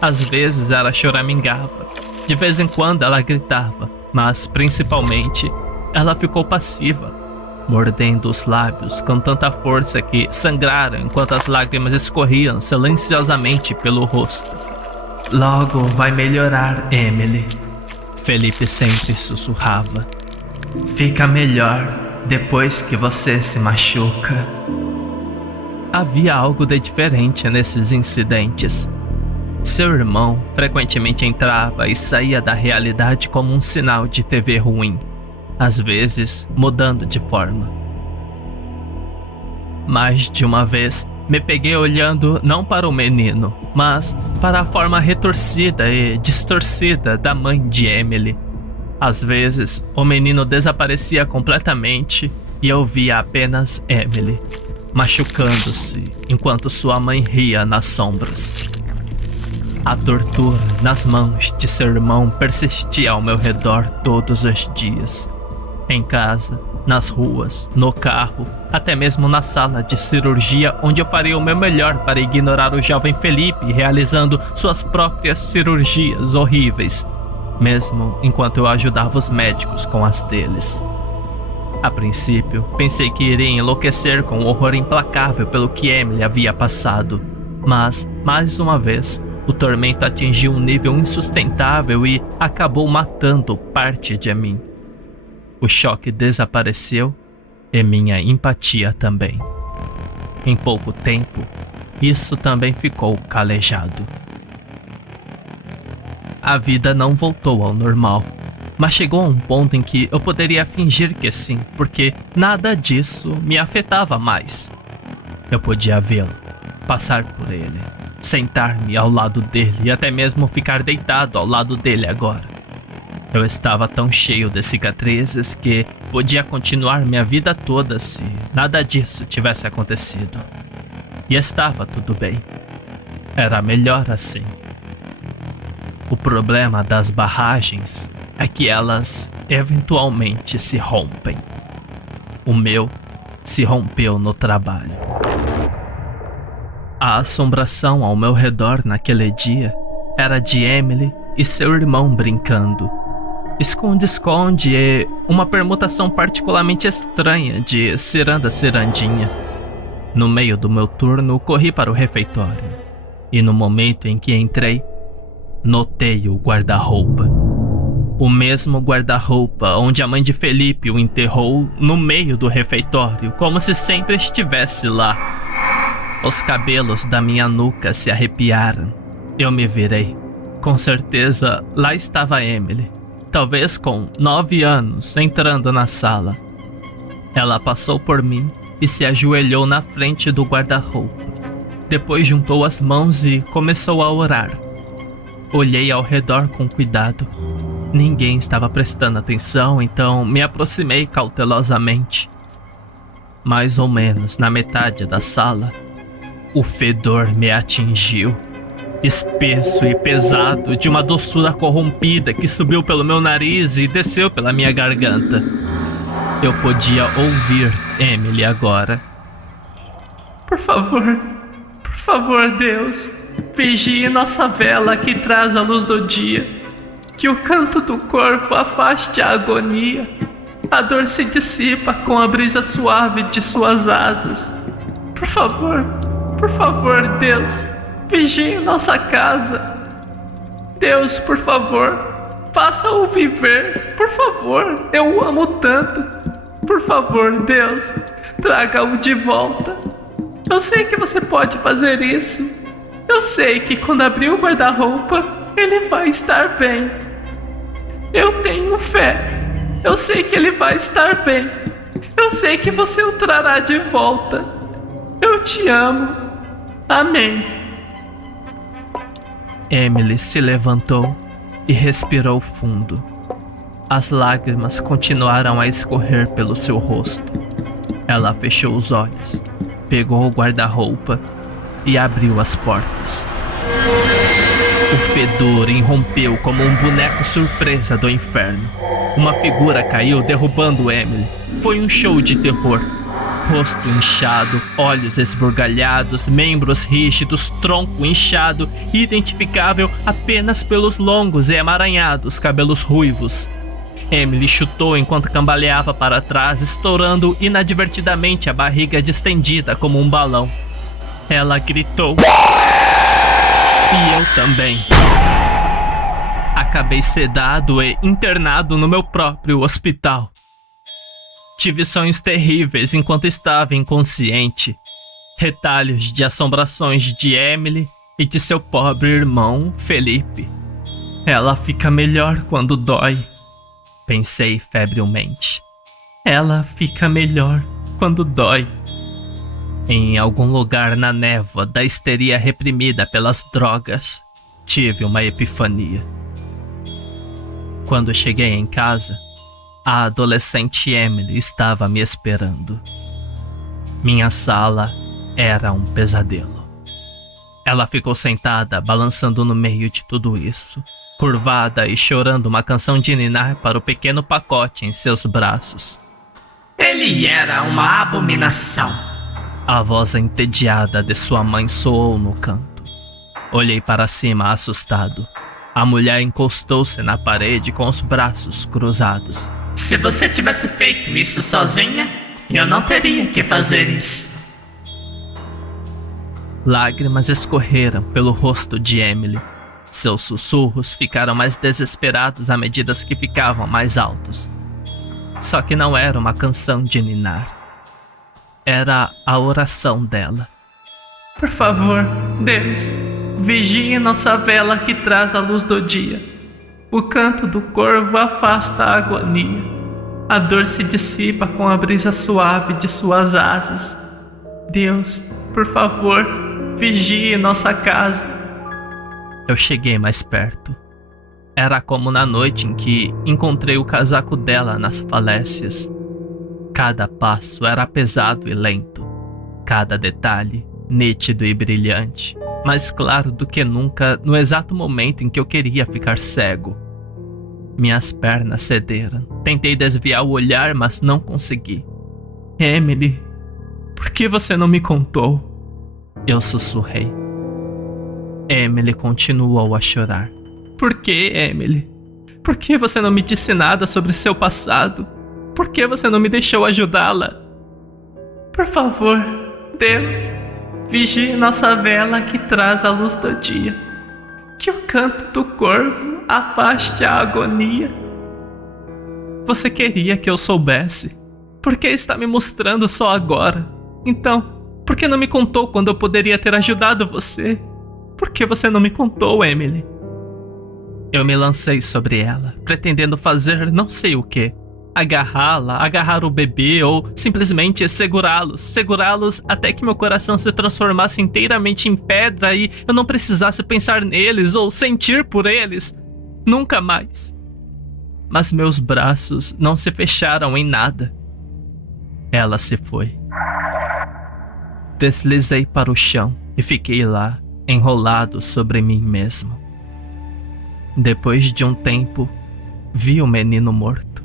Às vezes ela choramingava, de vez em quando ela gritava, mas principalmente ela ficou passiva, mordendo os lábios com tanta força que sangraram enquanto as lágrimas escorriam silenciosamente pelo rosto. Logo vai melhorar, Emily, Felipe sempre sussurrava. Fica melhor depois que você se machuca. Havia algo de diferente nesses incidentes. Seu irmão frequentemente entrava e saía da realidade como um sinal de TV ruim, às vezes mudando de forma. Mais de uma vez, me peguei olhando não para o menino, mas para a forma retorcida e distorcida da mãe de Emily. Às vezes, o menino desaparecia completamente e eu via apenas Emily, machucando-se enquanto sua mãe ria nas sombras. A tortura nas mãos de seu irmão persistia ao meu redor todos os dias. Em casa, nas ruas, no carro, até mesmo na sala de cirurgia, onde eu faria o meu melhor para ignorar o jovem Felipe realizando suas próprias cirurgias horríveis, mesmo enquanto eu ajudava os médicos com as deles. A princípio, pensei que iria enlouquecer com o horror implacável pelo que Emily havia passado, mas, mais uma vez, o tormento atingiu um nível insustentável e acabou matando parte de mim. O choque desapareceu e minha empatia também. Em pouco tempo, isso também ficou calejado. A vida não voltou ao normal, mas chegou a um ponto em que eu poderia fingir que sim, porque nada disso me afetava mais. Eu podia vê-lo, passar por ele, sentar-me ao lado dele e até mesmo ficar deitado ao lado dele agora. Eu estava tão cheio de cicatrizes que podia continuar minha vida toda se nada disso tivesse acontecido. E estava tudo bem. Era melhor assim. O problema das barragens é que elas eventualmente se rompem. O meu se rompeu no trabalho. A assombração ao meu redor naquele dia era de Emily e seu irmão brincando. Esconde-esconde é uma permutação particularmente estranha de ciranda-cirandinha. No meio do meu turno, corri para o refeitório. E no momento em que entrei, notei o guarda-roupa. O mesmo guarda-roupa onde a mãe de Felipe o enterrou no meio do refeitório, como se sempre estivesse lá. Os cabelos da minha nuca se arrepiaram. Eu me virei. Com certeza, lá estava Emily. Talvez com 9 anos, entrando na sala. Ela passou por mim e se ajoelhou na frente do guarda-roupa. Depois juntou as mãos e começou a orar. Olhei ao redor com cuidado. Ninguém estava prestando atenção, então me aproximei cautelosamente. Mais ou menos na metade da sala, o fedor me atingiu. Espesso e pesado, de uma doçura corrompida que subiu pelo meu nariz e desceu pela minha garganta. Eu podia ouvir Emily agora. Por favor, Deus, vigie nossa vela que traz a luz do dia. Que o canto do corvo afaste a agonia. A dor se dissipa com a brisa suave de suas asas. Por favor, Deus, vigie nossa casa. Deus, por favor, faça-o viver. Por favor, eu o amo tanto. Por favor, Deus, traga-o de volta. Eu sei que você pode fazer isso. Eu sei que quando abrir o guarda-roupa, ele vai estar bem. Eu tenho fé. Eu sei que ele vai estar bem. Eu sei que você o trará de volta. Eu te amo. Amém. Emily se levantou e respirou fundo. As lágrimas continuaram a escorrer pelo seu rosto. Ela fechou os olhos, pegou o guarda-roupa e abriu as portas. O fedor irrompeu como um boneco surpresa do inferno. Uma figura caiu derrubando Emily. Foi um show de terror. Rosto inchado, olhos esbugalhados, membros rígidos, tronco inchado e identificável apenas pelos longos e emaranhados cabelos ruivos. Emily chutou enquanto cambaleava para trás, estourando inadvertidamente a barriga distendida como um balão. Ela gritou. E eu também. Acabei sedado e internado no meu próprio hospital. Tive sonhos terríveis enquanto estava inconsciente. Retalhos de assombrações de Emily e de seu pobre irmão, Felipe. Ela fica melhor quando dói, pensei febrilmente. Ela fica melhor quando dói. Em algum lugar na névoa da histeria reprimida pelas drogas, tive uma epifania. Quando cheguei em casa, a adolescente Emily estava me esperando. Minha sala era um pesadelo. Ela ficou sentada, balançando no meio de tudo isso, curvada e chorando uma canção de ninar para o pequeno pacote em seus braços. Ele era uma abominação. A voz entediada de sua mãe soou no canto. Olhei para cima assustado. A mulher encostou-se na parede com os braços cruzados. Se você tivesse feito isso sozinha, eu não teria que fazer isso. Lágrimas escorreram pelo rosto de Emily. Seus sussurros ficaram mais desesperados à medida que ficavam mais altos. Só que não era uma canção de ninar. Era a oração dela. Por favor, Deus, vigie nossa vela que traz a luz do dia. O canto do corvo afasta a agonia. A dor se dissipa com a brisa suave de suas asas. Deus, por favor, vigie nossa casa. Eu cheguei mais perto. Era como na noite em que encontrei o casaco dela nas falésias. Cada passo era pesado e lento. Cada detalhe, nítido e brilhante. Mais claro do que nunca no exato momento em que eu queria ficar cego. Minhas pernas cederam. Tentei desviar o olhar, mas não consegui. Emily, por que você não me contou? Eu sussurrei. Emily continuou a chorar. Por que, Emily? Por que você não me disse nada sobre seu passado? Por que você não me deixou ajudá-la? Por favor, Deus, vigie nossa vela que traz a luz do dia. Que o canto do corvo afaste a agonia. Você queria que eu soubesse. Por que está me mostrando só agora? Então, por que não me contou quando eu poderia ter ajudado você? Por que você não me contou, Emily? Eu me lancei sobre ela, pretendendo fazer não sei o que. Agarrá-la, agarrar o bebê ou simplesmente segurá-los até que meu coração se transformasse inteiramente em pedra e eu não precisasse pensar neles ou sentir por eles. Nunca mais. Mas meus braços não se fecharam em nada. Ela se foi. Deslizei para o chão e fiquei lá, enrolado sobre mim mesmo. Depois de um tempo, vi o menino morto.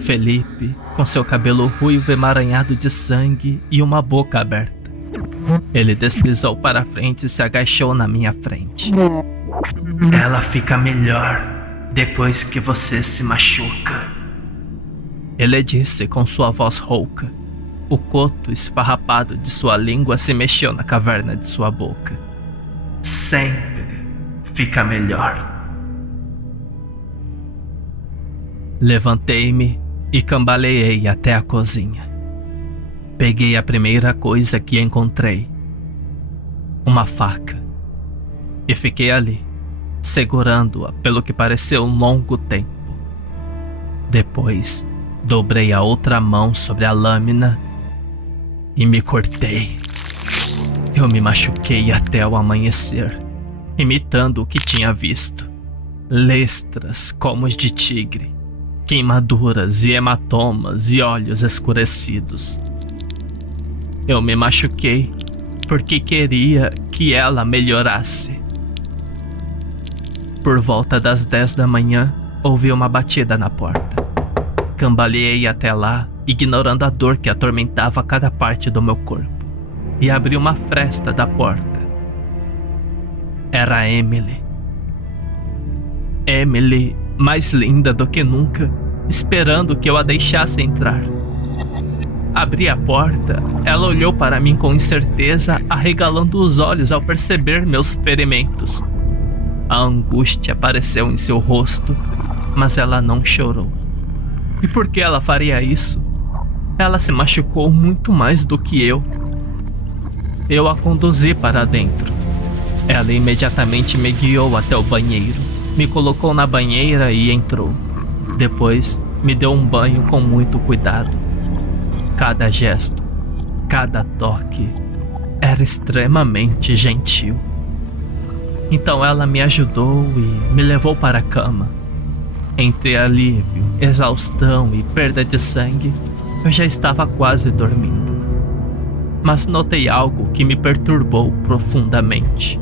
Felipe, com seu cabelo ruivo emaranhado de sangue e uma boca aberta. Ele deslizou para frente e se agachou na minha frente. Ela fica melhor depois que você se machuca. Ele disse com sua voz rouca. O coto esfarrapado de sua língua se mexeu na caverna de sua boca. Sempre fica melhor. Levantei-me e cambaleei até a cozinha. Peguei a primeira coisa que encontrei, uma faca, e fiquei ali, segurando-a pelo que pareceu um longo tempo. Depois, dobrei a outra mão sobre a lâmina e me cortei. Eu me machuquei até o amanhecer, imitando o que tinha visto. Lestras como os de tigre, queimaduras e hematomas e olhos escurecidos. Eu me machuquei porque queria que ela melhorasse. Por volta das 10 da manhã, ouvi uma batida na porta. Cambaleei até lá ignorando a dor que atormentava cada parte do meu corpo, e abri uma fresta da porta. Era Emily. Emily, mais linda do que nunca, esperando que eu a deixasse entrar. Abri a porta, ela olhou para mim com incerteza, arregalando os olhos ao perceber meus ferimentos. A angústia apareceu em seu rosto, mas ela não chorou. E por que ela faria isso? Ela se machucou muito mais do que eu. Eu a conduzi para dentro. Ela imediatamente me guiou até o banheiro, me colocou na banheira e entrou. Depois, me deu um banho com muito cuidado. Cada gesto, cada toque era extremamente gentil. Então ela me ajudou e me levou para a cama. Entre alívio, exaustão e perda de sangue, eu já estava quase dormindo. Mas notei algo que me perturbou profundamente.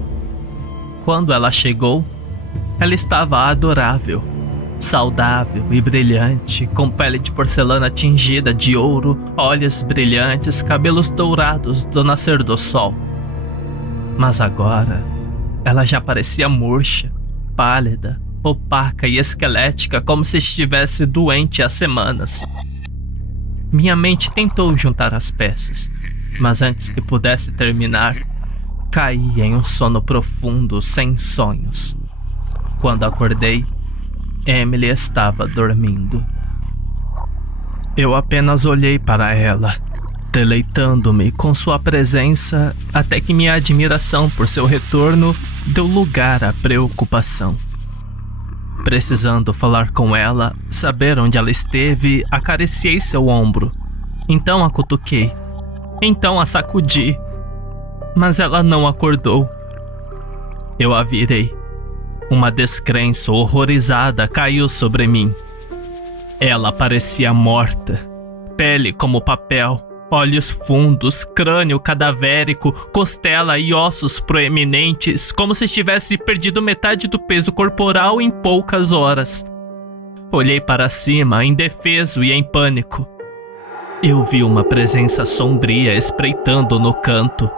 Quando ela chegou, ela estava adorável, saudável e brilhante, com pele de porcelana tingida de ouro, olhos brilhantes, cabelos dourados do nascer do sol. Mas agora, ela já parecia murcha, pálida, opaca e esquelética, como se estivesse doente há semanas. Minha mente tentou juntar as peças, mas antes que pudesse terminar, caí em um sono profundo sem sonhos. Quando acordei, Emily estava dormindo. Eu apenas olhei para ela, deleitando-me com sua presença, até que minha admiração por seu retorno deu lugar à preocupação. Precisando falar com ela, saber onde ela esteve, acariciei seu ombro. Então a cutuquei. Então a sacudi. Mas ela não acordou. Eu a virei. Uma descrença horrorizada caiu sobre mim. Ela parecia morta. Pele como papel, olhos fundos, crânio cadavérico, costela e ossos proeminentes, como se tivesse perdido metade do peso corporal em poucas horas. Olhei para cima, indefeso e em pânico. Eu vi uma presença sombria espreitando no canto.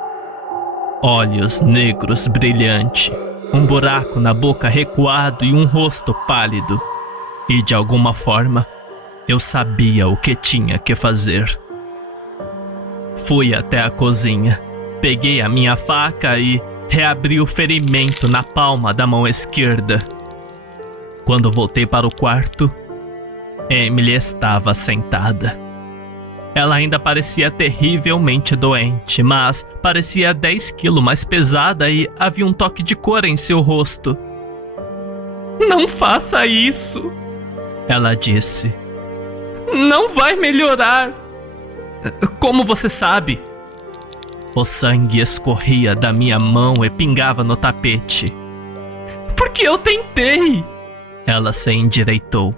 Olhos negros brilhantes, um buraco na boca recuado e um rosto pálido. E de alguma forma, eu sabia o que tinha que fazer. Fui até a cozinha, peguei a minha faca e reabri o ferimento na palma da mão esquerda. Quando voltei para o quarto, Emily estava sentada. Ela ainda parecia terrivelmente doente, mas parecia 10 quilos mais pesada e havia um toque de cor em seu rosto. "Não faça isso", ela disse. "Não vai melhorar." "Como você sabe?" O sangue escorria da minha mão e pingava no tapete. "Porque eu tentei." Ela se endireitou.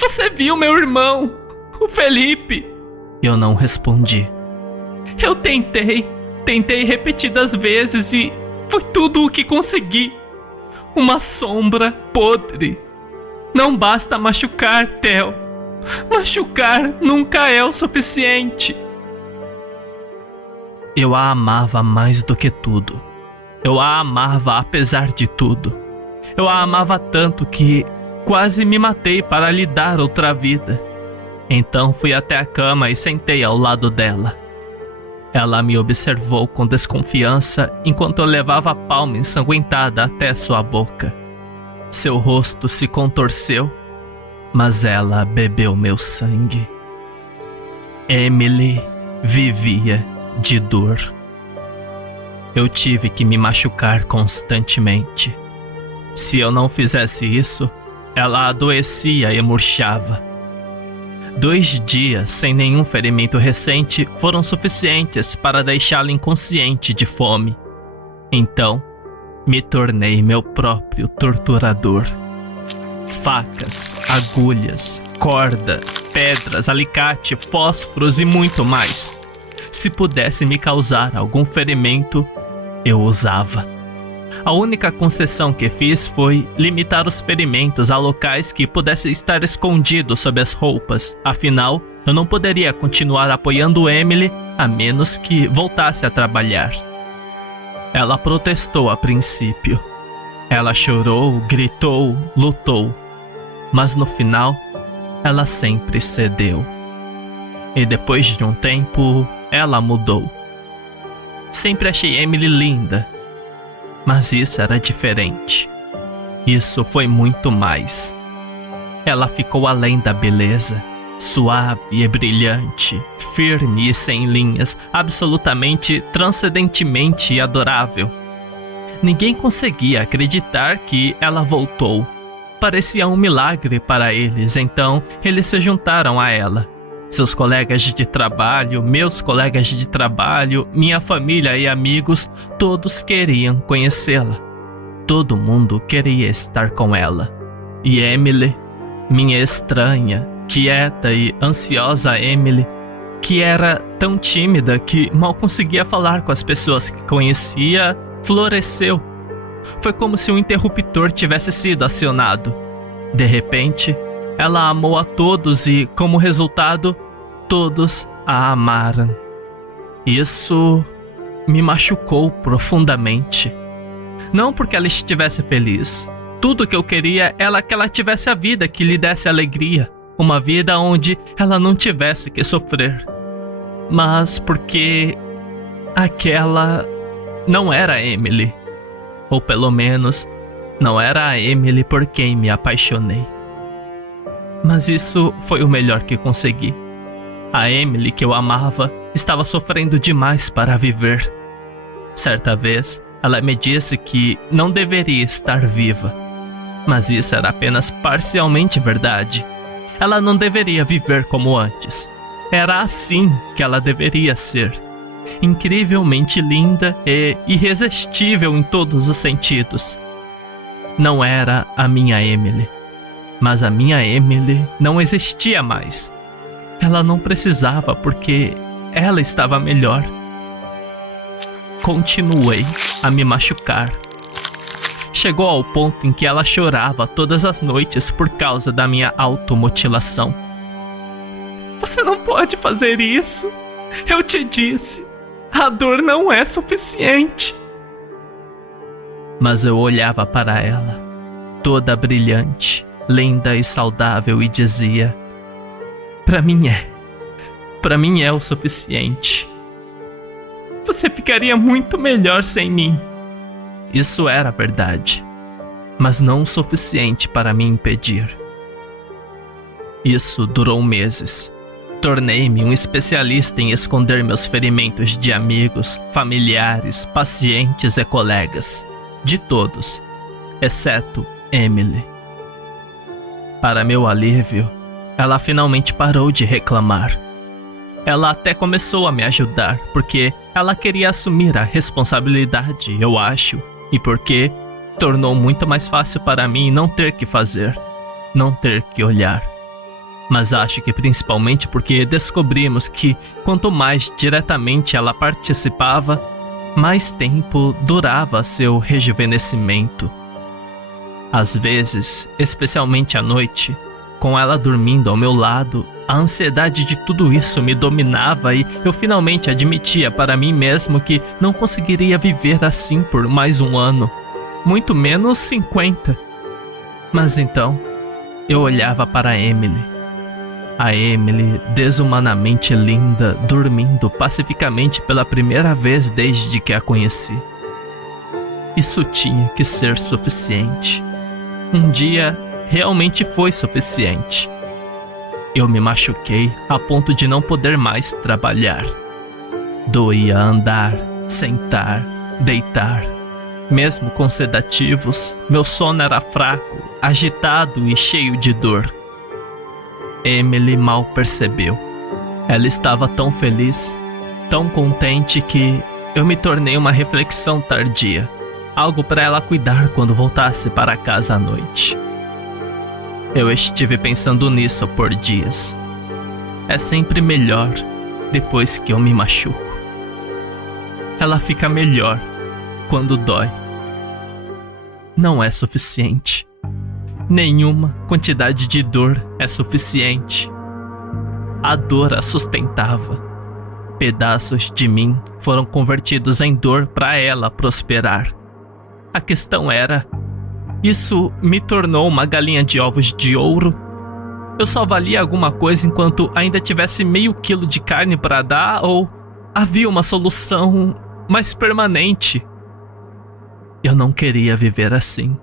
"Você viu meu irmão, o Felipe?" Eu não respondi. "Eu tentei repetidas vezes e foi tudo o que consegui. Uma sombra podre. Não basta machucar, Theo. Machucar nunca é o suficiente." Eu a amava mais do que tudo. Eu a amava apesar de tudo. Eu a amava tanto que quase me matei para lhe dar outra vida. Então fui até a cama e sentei ao lado dela. Ela me observou com desconfiança enquanto eu levava a palma ensanguentada até sua boca. Seu rosto se contorceu, mas ela bebeu meu sangue. Emily vivia de dor. Eu tive que me machucar constantemente. Se eu não fizesse isso, ela adoecia e murchava. 2 dias sem nenhum ferimento recente foram suficientes para deixá-la inconsciente de fome. Então, me tornei meu próprio torturador. Facas, agulhas, corda, pedras, alicate, fósforos e muito mais. Se pudesse me causar algum ferimento, eu usava. A única concessão que fiz foi limitar os ferimentos a locais que pudessem estar escondidos sob as roupas. Afinal, Eu não poderia continuar apoiando Emily a menos que voltasse a trabalhar. Ela protestou a princípio. Ela chorou, gritou, lutou. Mas no final, ela sempre cedeu. E depois de um tempo, ela mudou. Sempre achei Emily linda. Mas isso era diferente. Isso foi muito mais. Ela ficou além da beleza. Suave e brilhante, firme e sem linhas, absolutamente, transcendentemente adorável. Ninguém conseguia acreditar que ela voltou. Parecia um milagre para eles, então eles se juntaram a ela. Seus colegas de trabalho, meus colegas de trabalho, minha família e amigos, todos queriam conhecê-la. Todo mundo queria estar com ela. E Emily, minha estranha, quieta e ansiosa Emily, que era tão tímida que mal conseguia falar com as pessoas que conhecia, floresceu. Foi como se um interruptor tivesse sido acionado. De repente, ela amou a todos e, como resultado, todos a amaram. Isso me machucou profundamente. Não porque ela estivesse feliz. Tudo que eu queria era que ela tivesse a vida que lhe desse alegria. Uma vida onde ela não tivesse que sofrer. Mas porque aquela não era Emily. Ou pelo menos, não era a Emily por quem me apaixonei. Mas isso foi o melhor que consegui. A Emily que eu amava estava sofrendo demais para viver. Certa vez, ela me disse que não deveria estar viva. Mas isso era apenas parcialmente verdade. Ela não deveria viver como antes. Era assim que ela deveria ser. Incrivelmente linda e irresistível em todos os sentidos. Não era a minha Emily. Mas a minha Emily não existia mais. Ela não precisava porque ela estava melhor. Continuei a me machucar. Chegou ao ponto em que ela chorava todas as noites por causa da minha automutilação. Você não pode fazer isso. Eu te disse. A dor não é suficiente. Mas eu olhava para ela, toda brilhante, linda e saudável, e dizia: Para mim é o suficiente. Você ficaria muito melhor sem mim. Isso era verdade, mas não o suficiente para me impedir. Isso durou meses. Tornei-me um especialista em esconder meus ferimentos de amigos, familiares, pacientes e colegas. De todos, exceto Emily. Para meu alívio, ela finalmente parou de reclamar. Ela até começou a me ajudar, porque ela queria assumir a responsabilidade, eu acho, e porque tornou muito mais fácil para mim não ter que fazer, não ter que olhar. Mas acho que principalmente porque descobrimos que quanto mais diretamente ela participava, mais tempo durava seu rejuvenescimento. Às vezes, especialmente à noite, com ela dormindo ao meu lado, a ansiedade de tudo isso me dominava e eu finalmente admitia para mim mesmo que não conseguiria viver assim por mais um ano, muito menos 50. Mas então, eu olhava para Emily. A Emily, desumanamente linda, dormindo pacificamente pela primeira vez desde que a conheci. Isso tinha que ser suficiente. Um dia, realmente foi suficiente. Eu me machuquei a ponto de não poder mais trabalhar. Doía andar, sentar, deitar. Mesmo com sedativos, meu sono era fraco, agitado e cheio de dor. Emily mal percebeu. Ela estava tão feliz, tão contente que eu me tornei uma reflexão tardia. Algo para ela cuidar quando voltasse para casa à noite. Eu estive pensando nisso por dias. É sempre melhor depois que eu me machuco. Ela fica melhor quando dói. Não é suficiente. Nenhuma quantidade de dor é suficiente. a dor a sustentava. Pedaços de mim foram convertidos em dor para ela prosperar. A questão era: isso me tornou uma galinha de ovos de ouro? Eu só valia alguma coisa enquanto ainda tivesse meio quilo de carne para dar, ou havia uma solução mais permanente? Eu não queria viver assim,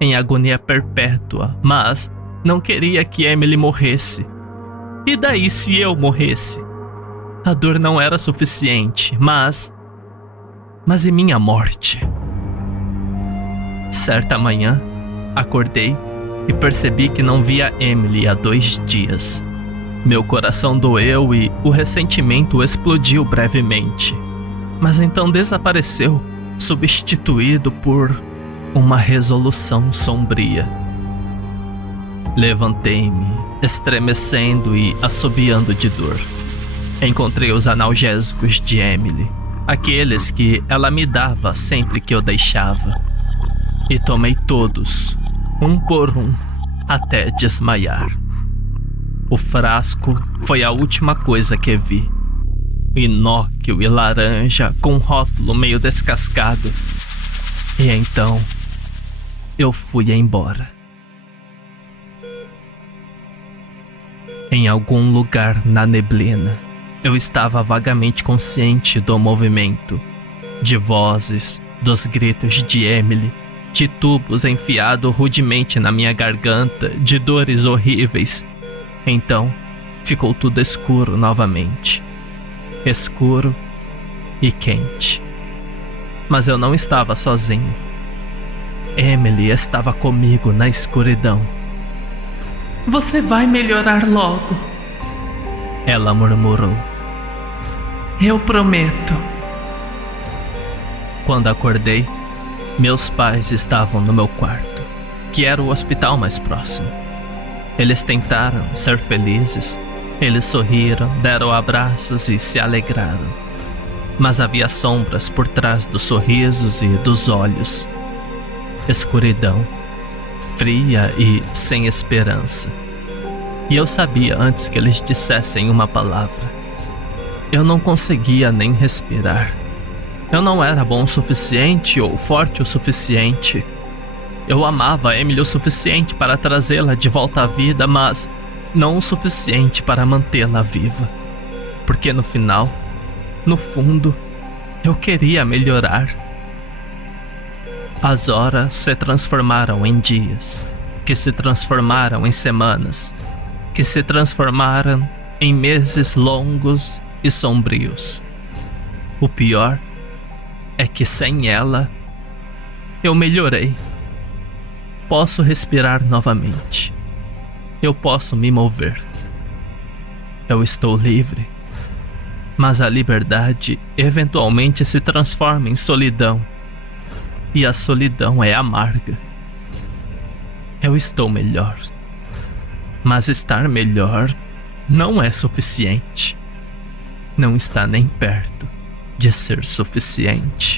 em agonia perpétua, mas não queria que Emily morresse. E daí se eu morresse? A dor não era suficiente, mas e minha morte? Certa manhã, acordei e percebi que não via Emily há 2 dias. Meu coração doeu e o ressentimento explodiu brevemente, mas então desapareceu, substituído por uma resolução sombria. Levantei-me, estremecendo e assobiando de dor. Encontrei os analgésicos de Emily, aqueles que ela me dava sempre que eu deixava, e tomei todos, um por um, até desmaiar. O frasco foi a última coisa que vi. Inócuo e laranja com um rótulo meio descascado. E então, eu fui embora. Em algum lugar na neblina, eu estava vagamente consciente do movimento, de vozes, dos gritos de Emily, de tubos enfiados rudemente na minha garganta, de dores horríveis. Então, ficou tudo escuro novamente. Escuro e quente. Mas eu não estava sozinho. Emily estava comigo na escuridão. Você vai melhorar logo, ela murmurou. eu prometo. Quando acordei, meus pais estavam no meu quarto, que era o hospital mais próximo. Eles tentaram ser felizes. Eles sorriram, deram abraços e se alegraram. Mas havia sombras por trás dos sorrisos e dos olhos. Escuridão, fria e sem esperança. E eu sabia antes que eles dissessem uma palavra. Eu não conseguia nem respirar. Eu não era bom o suficiente ou forte o suficiente. Eu amava a Emily o suficiente para trazê-la de volta à vida, mas não o suficiente para mantê-la viva. Porque no final, no fundo, eu queria melhorar. As horas se transformaram em dias, que se transformaram em semanas, que se transformaram em meses longos e sombrios. O pior é que sem ela, eu melhorei. Posso respirar novamente. Eu posso me mover. Eu estou livre. Mas a liberdade eventualmente se transforma em solidão. E a solidão é amarga. Eu estou melhor. Mas estar melhor não é suficiente. Não está nem perto de ser suficiente.